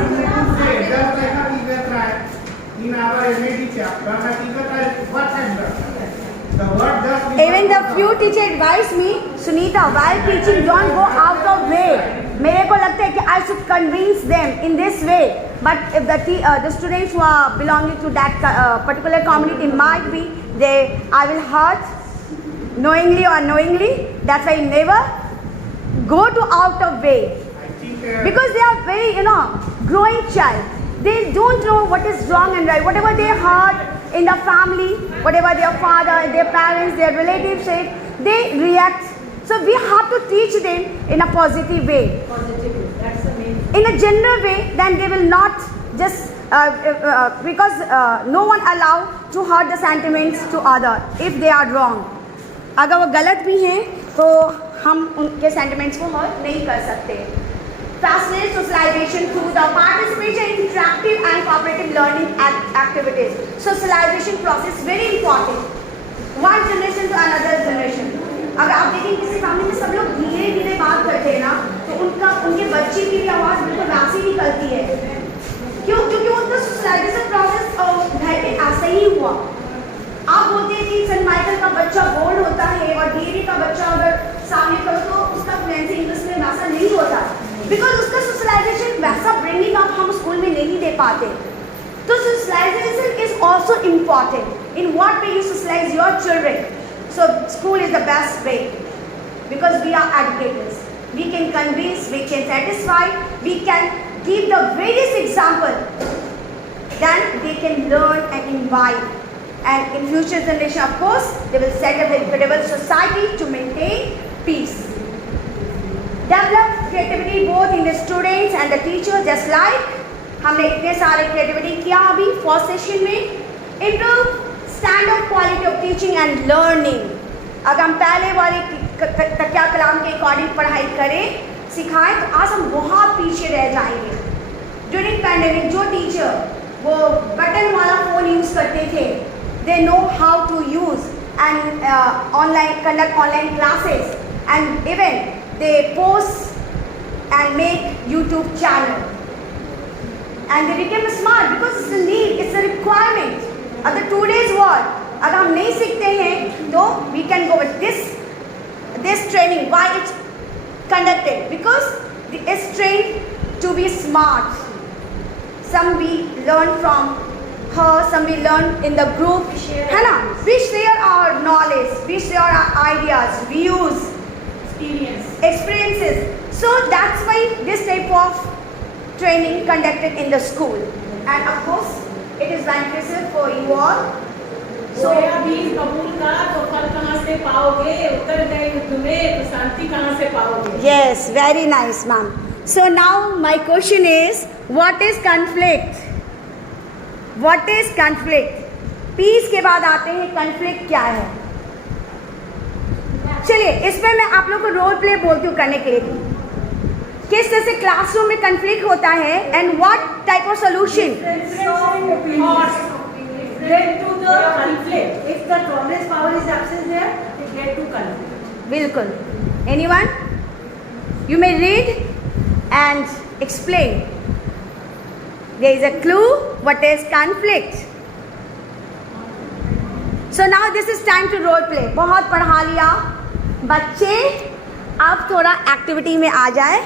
you need to say? Just like a teacher tried in our MAD chapter, a teacher tried what has done. The word just. Even the few teacher advised me, Sunita, while teaching, don't go out of way. मेरे को लगता है कि I should convince them in this way. But if the students who are belonging to that particular community might be, I will hurt knowingly or unknowingly. That's why never go to out of way. Because they are very, growing child. They don't know what is wrong and right. Whatever they heard in the family, whatever their father, their parents, their relatives said, they react. So we have to teach them in a positive way. Positive way, that's the main. In a general way, then they will not just because no one allow to hurt the sentiments to other if they are wrong. अगर वो गलत भी हैं तो हम उनके sentiments को hurt नहीं कर सकते. Facilitate socialization through the participation in interactive and cooperative learning activities. Socialization process very important. One generation to another generation. अगर आप देखें किसी फैमिली में सब लोग धीरे धीरे बात करते हैं ना, तो उनके बच्चे की भी आवाज़ बिल्कुल वैसी निकलती है. क्यों? क्योंकि उनका सोशलाइजेशन प्रोसेस घर पे ऐसा ही हुआ. आप बोलते हैं कि सेंट माइकल का बच्चा बोल्ड होता है और डीएवी का बच्चा अगर सामने करो तो उसका फ्लुएंसी इंग्लिश में वैसा नहीं होता, बिकॉज उसका सोशलाइजेशन वैसा ब्रिंगिंग अप हम स्कूल में नहीं दे पाते. तो socialization is also important. In what way you socialize your children. So school is the best way because we are educators. We can convince, we can satisfy, we can give the various example. Then they can learn and invite. And in future generation, of course, they will set up an incredible society to maintain peace. Develop creativity both in the students and the teachers. Just like हमने इतने सारे creativity किया अभी first session में. Improve standard quality of teaching and learning. अगर हम पहले वाले तकिया कलाम के अकॉर्डिंग पढ़ाई करें, सिखाएं, तो आज हम बहुत पीछे रह जाएंगे. ड्यूरिंग पैंडेमिक जो टीचर वो बटन वाला फ़ोन यूज़ करते थे, they know how to use and conduct online classes and even they post and make YouTube channel. And they became smart because it's a need, it's a requirement. Of the today's world, अगर हम नहीं सीखते हैं तो we can go with this training. Why it's conducted? Because it's trained to be smart. Some we learn from her, some we learn in the group. है ना? We share our knowledge, we share our ideas, views, experiences. So that's why this type of training conducted in the school. And of course, it is beneficial for you all. So बीज कबूल का तो फल कहाँ से पाओगे? उतर गए युद्ध में तो शांति कहाँ से पाओगे? Yes, very nice, ma'am. So now my question is, what is conflict? What is conflict? Peace के बाद आते हैं conflict क्या है? चलिए इसमें मैं आप लोग को रोल प्ले बोलती हूँ करने के लिए. किस तरह से क्लासरूम में conflict होता है and what type of solution? Led to the conflict. If the tolerance power is absent there, it led to conflict. बिल्कुल. Anyone? You may read and explain. There is a clue. What is conflict? So now this is time to role play. बहुत पढ़ा लिया. बच्चे अब थोड़ा activity में आ जाए.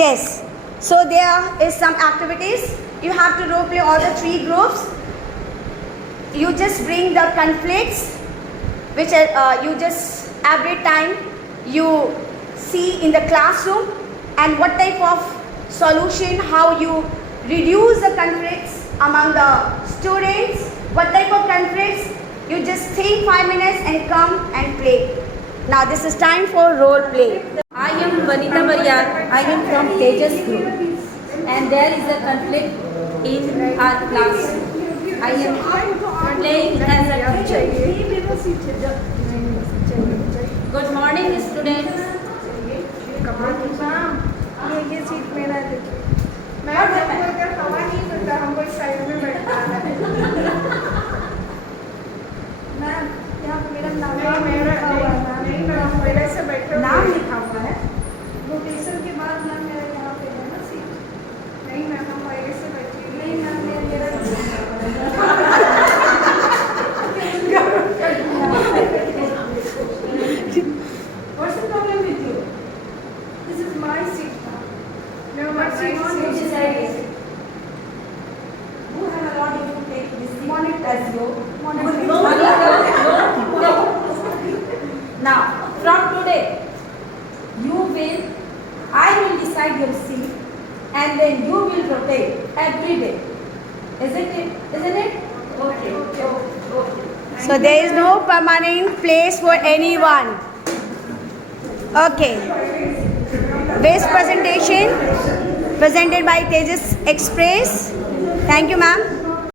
Yes. So there is some activities. You have to role play all the 3 groups. You just bring the conflicts, which you just every time you see in the classroom, and what type of solution, how you reduce the conflicts among the students, what type of conflicts, you just think 5 minutes and come and play. Now this is time for role play. I am Vanita Bariyar. I am from Tejas group. And there is a conflict in our class. I am playing as a teacher. Good morning, students. ये seat मेरा देखिए. मैं बोलकर हवा नहीं करता, हमको इस साइड में बैठना है. मैम यहाँ पे मेरा नाम लिखा हुआ है. नहीं मैम पहले से बैठे नाम लिखा हुआ है. रोटेशन के बाद मैम मेरा यहाँ पे है ना सीट. नहीं मैम हम पहले से बैठे. नहीं मैम मेरा What's the problem with you? This is my seat now. No, my seat is Who have allowed you to take this seat Monitor. as your Monitor. No. Now, from today, I will decide your seat, and then you will rotate every day. Isn't it? Okay. So there is no permanent place for anyone. Okay. Best presentation presented by Tejas Express. Thank you, ma'am.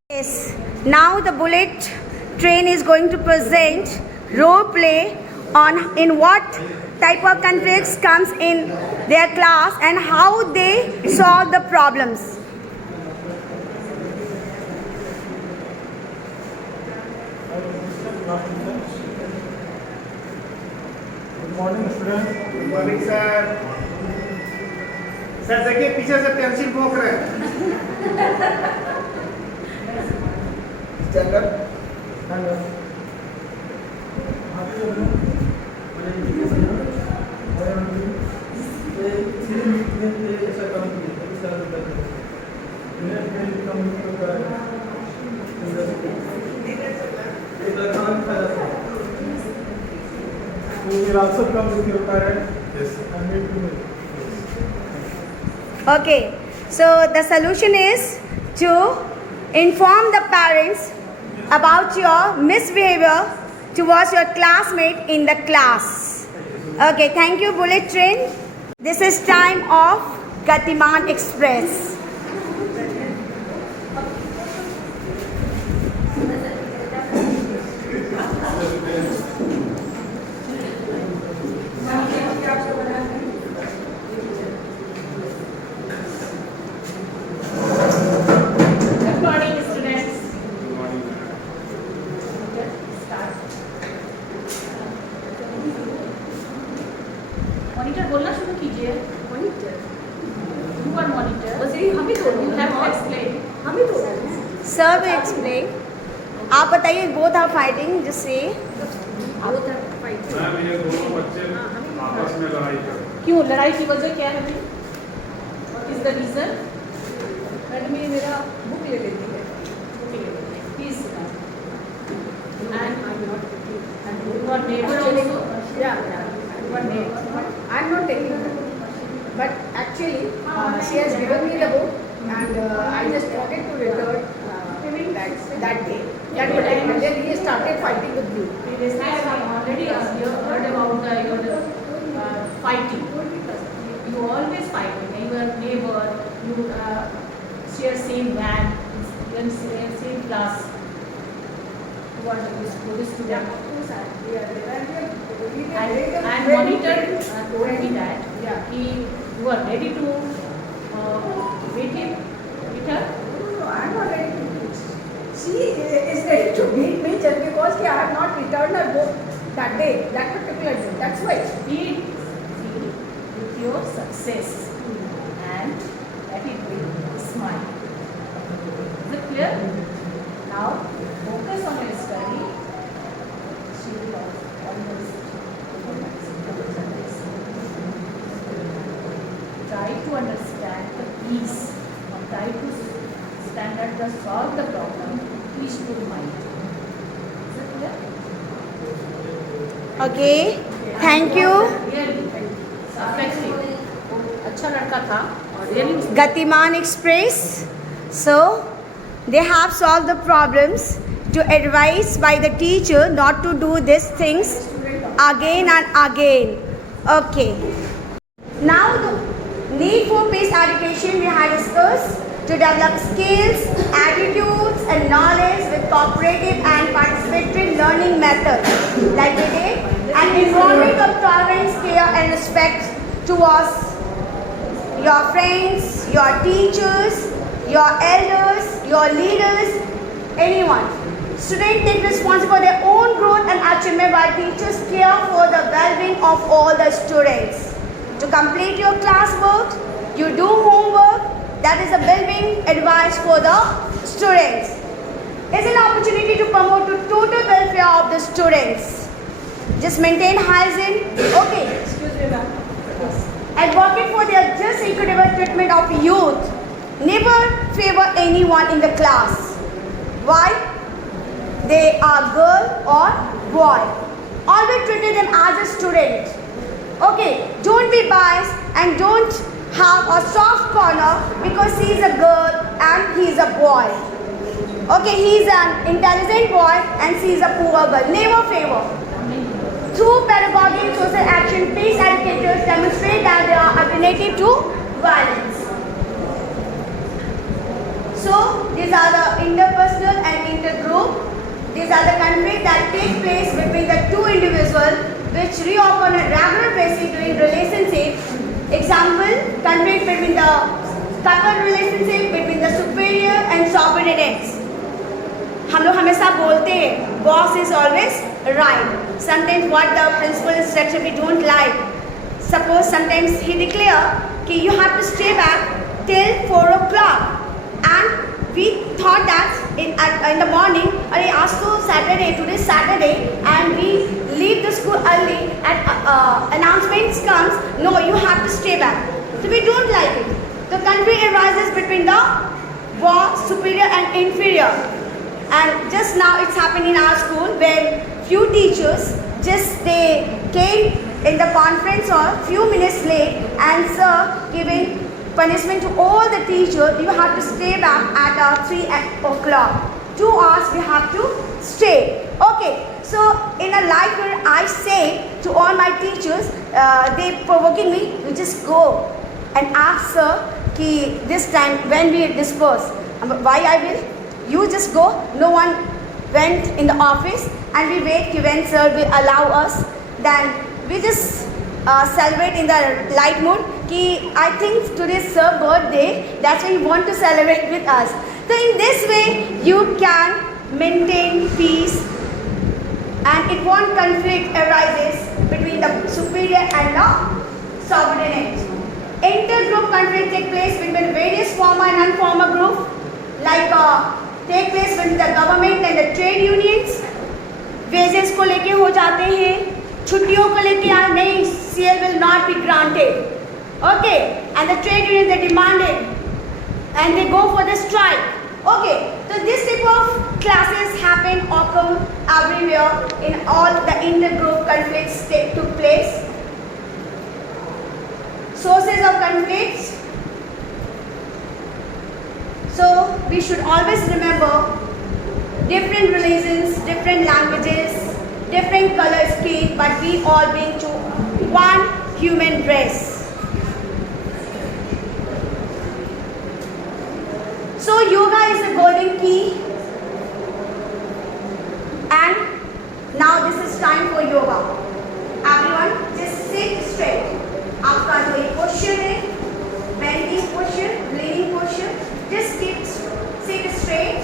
Yes. Now the bullet train is going to present role play on in what type of conflicts comes in their class and how they solve the problems. Good morning, students. Good morning, sir. Sir देखिए पीछे से pencil भोंक रहे हैं. Stand up. Stand up. You will also come with your parents. Yes. And meet me. Okay, so the solution is to inform the parents about your misbehavior towards your classmate in the class. Okay, thank you, Bullet Train. This is time of Gatiman Express. Monitor बोलना शुरू कीजिए. Monitor. You are monitor. बस यही हम ही तो You have to explain. हम ही तो Sir will explain. आप बताइए, both are fighting, just say. Ma'am ये दोनों बच्चे आपस में लड़ाई कर रहे हैं. क्यों लड़ाई की वजह क्या है? What is the reason? Madam ये मेरा बुक ले लेती है. Please. And I'm not taking. And your neighbor also. Yeah. One neighbor. I'm not taking the book. But actually, she has given me the book, and I just wanted to return that day. And then he started fighting with you. Previously, I have already heard about your fighting. You always fight with your neighbor. You share same van, you share same class. You are the student. And monitor told me that you are ready to meet him, meet her. No, I'm not ready to meet. She is ready to meet me just because I have not returned her book that day, that particular day. That's why. Be with your success and let it be smile. Is it clear? Now focus on your study. She will always try to understand the piece, or try to stand at the solve the problem. Peaceful mind. Is it clear? Okay, thank you. Really effective. अच्छा लड़का था और really Gatiman Express. So, they have solved the problems to advise by the teacher not to do these things again and again. Okay. Now the need for peace education we have discussed to develop skills, attitudes and knowledge with cooperative and participatory learning methods like we did, an environment of tolerance, care and respect towards your friends, your teachers, your elders, your leaders, anyone. Students take responsibility for their own growth and achievement while teachers care for the well-being of all the students. To complete your classwork, you do homework, that is a well-being advice for the students. It's an opportunity to promote the total welfare of the students. Just maintain hygiene, okay. excuse me ma'am. Advocate for their just equitable treatment of youth. Never favor anyone in the class. Why? They are girl or boy. Always treat them as a student. Okay, don't be biased and don't have a soft corner because he is a girl and he is a boy. Okay, he is an intelligent boy and she is a poor girl. Never favor. Through pedagogy and social action, peace educators demonstrate that they are alternative to violence. So, these are the interpersonal and intergroup. These are the conflicts that take place between the two individuals which reoccur on a regular basis during relationship. Example, conflict between the couple relationship between the superior and subordinates. हम लोग हमेशा बोलते हैं boss is always right. Sometimes what the principal instruction we don't like. Suppose sometimes he declare कि you have to stay back till 4 o'clock. And we thought that in the morning, आज तो Saturday, today is Saturday, and we leave the school early and announcements comes, no, you have to stay back. So we don't like it. The conflict arises between the boss, superior and inferior. And just now it's happened in our school where few teachers they came in the conference hall few minutes late and sir giving punishment to all the teachers. You have to stay back at 3 o'clock. 2 hours we have to stay. Okay, so in a like way I say to all my teachers, they provoking me, you just go and ask sir ki this time when we disperse. Why I will? You just go. No one went in the office and we wait when sir will allow us. Then we just celebrate in the light mood. I think today is sir birthday, that's why you want to celebrate with us. So in this way you can maintain peace and it won't conflict arises between the superior and the subordinate. Intergroup conflict take place between various former and non-former group, like take place between the government and the trade unions. Wages को लेके हो जाते हैं, छुट्टियों को लेके नहीं, CL will not be granted. Okay, and the trade unions they demanded, and they go for the strike. Okay, so this type of classes occur everywhere in all the intergroup conflicts took place. Sources of conflicts. So we should always remember different religions, different languages, different color scheme, but we all belong to one human race. So yoga is the golden key, and now this is time for yoga. Everyone just sit straight. आपका जो ये posture है, bending posture, leaning posture, just sit straight.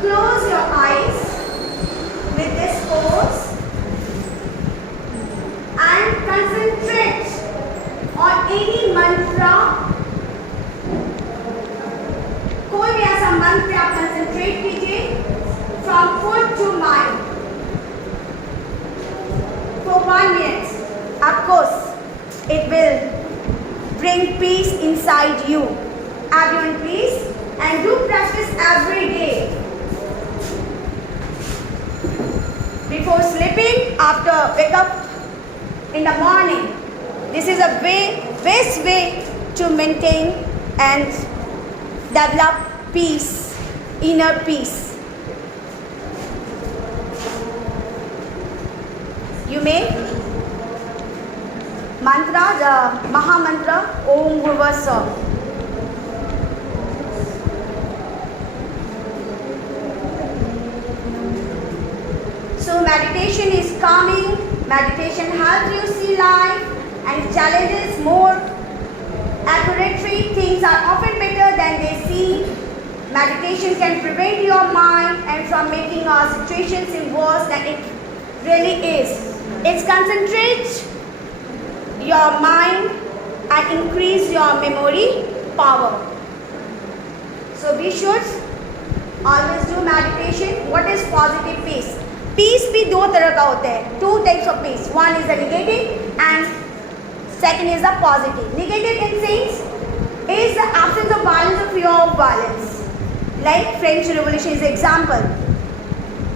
Close your eyes with this pose and concentrate on any mantra. कोई भी ऐसा मंत्र पे आप कंसंट्रेट कीजिए from foot to mind for 1 minute. Of course, it will bring peace inside you. Everyone, please, and do practice every day. Before sleeping, after wake up in the morning. This is a best way to maintain and develop peace, inner peace. You may mantra, the Maha Mantra, Om Bhuvasva. So meditation is calming, meditation helps you see life and challenges more accurately. Things are often better than they seem. Meditation can prevent your mind and from making our situation seem worse than it really is. It concentrates your mind and increase your memory power. So we should always do meditation. What is positive peace? Peace भी दो तरह का होता है. Two types of peace. One is the negative and second is the positive. Negative in sense is the absence of violence or fear of violence. Like French Revolution is an example.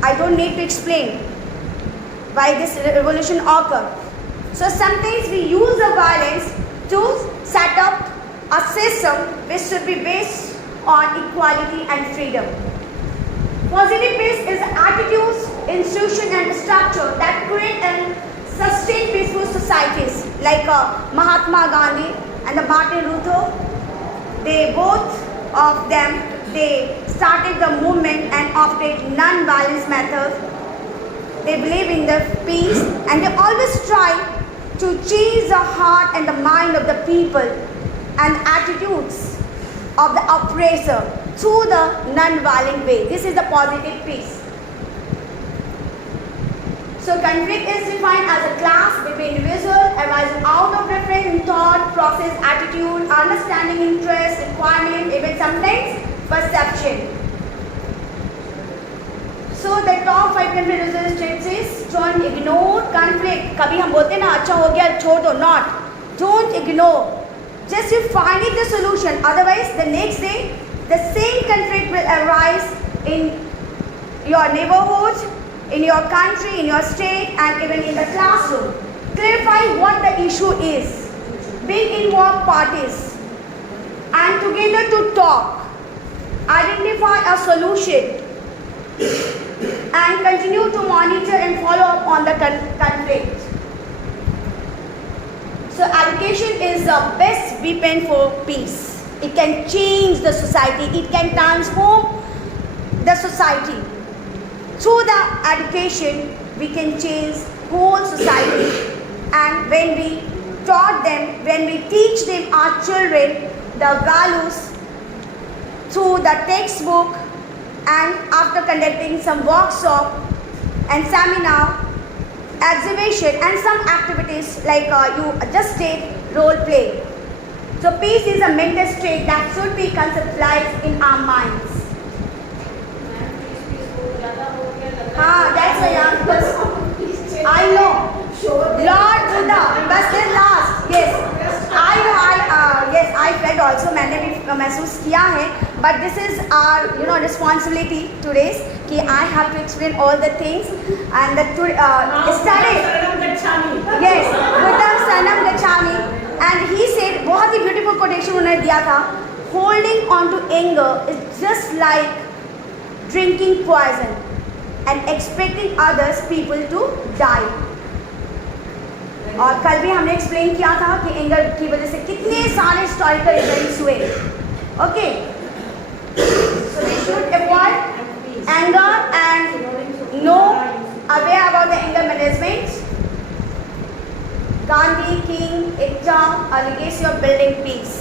I don't need to explain why this revolution occurred. So sometimes we use the violence to set up a system which should be based on equality and freedom. Positive peace is attitudes, institution and structure that create and sustain peaceful societies like Mahatma Gandhi and the Martin Luther. They both of them, they started the movement and opted non-violence methods. They believe in the peace and they always try to change the heart and the mind of the people and attitudes of the oppressor through the non-violent way. This is the positive peace. So conflict is defined as a clash between individuals arising out of difference in thought, process, attitude, understanding, interest, requirement, even sometimes perception. So the top 5 conflict resistance is don't ignore conflict. कभी हम बोलते ना अच्छा हो गया छोड़ दो, not. Don't ignore. Just you find it the solution. Otherwise, the next day, the same conflict will arise in your neighborhood, in your country, in your state, and even in the classroom. Clarify what the issue is. Bring involved parties and together to talk. Identify a solution and continue to monitor and follow up on the conflict. So education is the best weapon for peace. It can change the society. It can transform the society. Through the education, we can change whole society. And when we taught them, when we teach them our children the values through the textbook and after conducting some workshop and seminar, exhibition and some activities like you just take role play. So peace is a mental state that should be conceptualized in our minds. That's why I know. Lord Buddha, but still last. Yes, I know. Yes, I felt also. मैंने भी महसूस किया है. But this is our responsibility today. कि I have to explain all the things and the study. Yes, Buddham Saranam Gacchami. And he said, बहुत ही beautiful quotation उन्होंने दिया था. Holding on to anger is just like drinking poison and expecting others people to die. और कल भी हमने explain किया था कि एंगर की वजह से कितने सारे हिस्टोरिकल इवेंट्स हुए. Okay, so we should avoid anger and know aware about the anger management. Gandhi King example a legacy of building peace.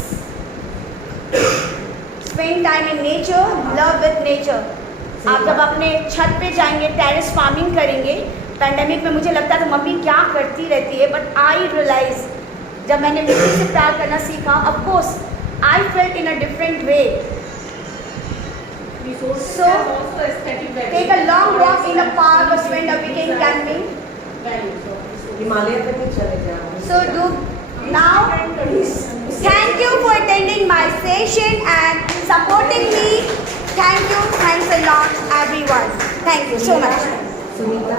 Spend time in nature, love with nature. आप जब अपने छत पे जाएंगे, टेरेस फार्मिंग करेंगे. Pandemic में मुझे लगता था मम्मी क्या करती रहती है, बट आई रियलाइज जब मैंने मिट्टी से प्यार करना सीखा, of course I felt in a different way. So take a long walk in a park और spend a weekend camping. Himalaya तक नहीं चले जाओ. So do now. Thank you for attending my session and supporting me. Thank you. Thanks a lot, everyone. Thank you so much. Sunita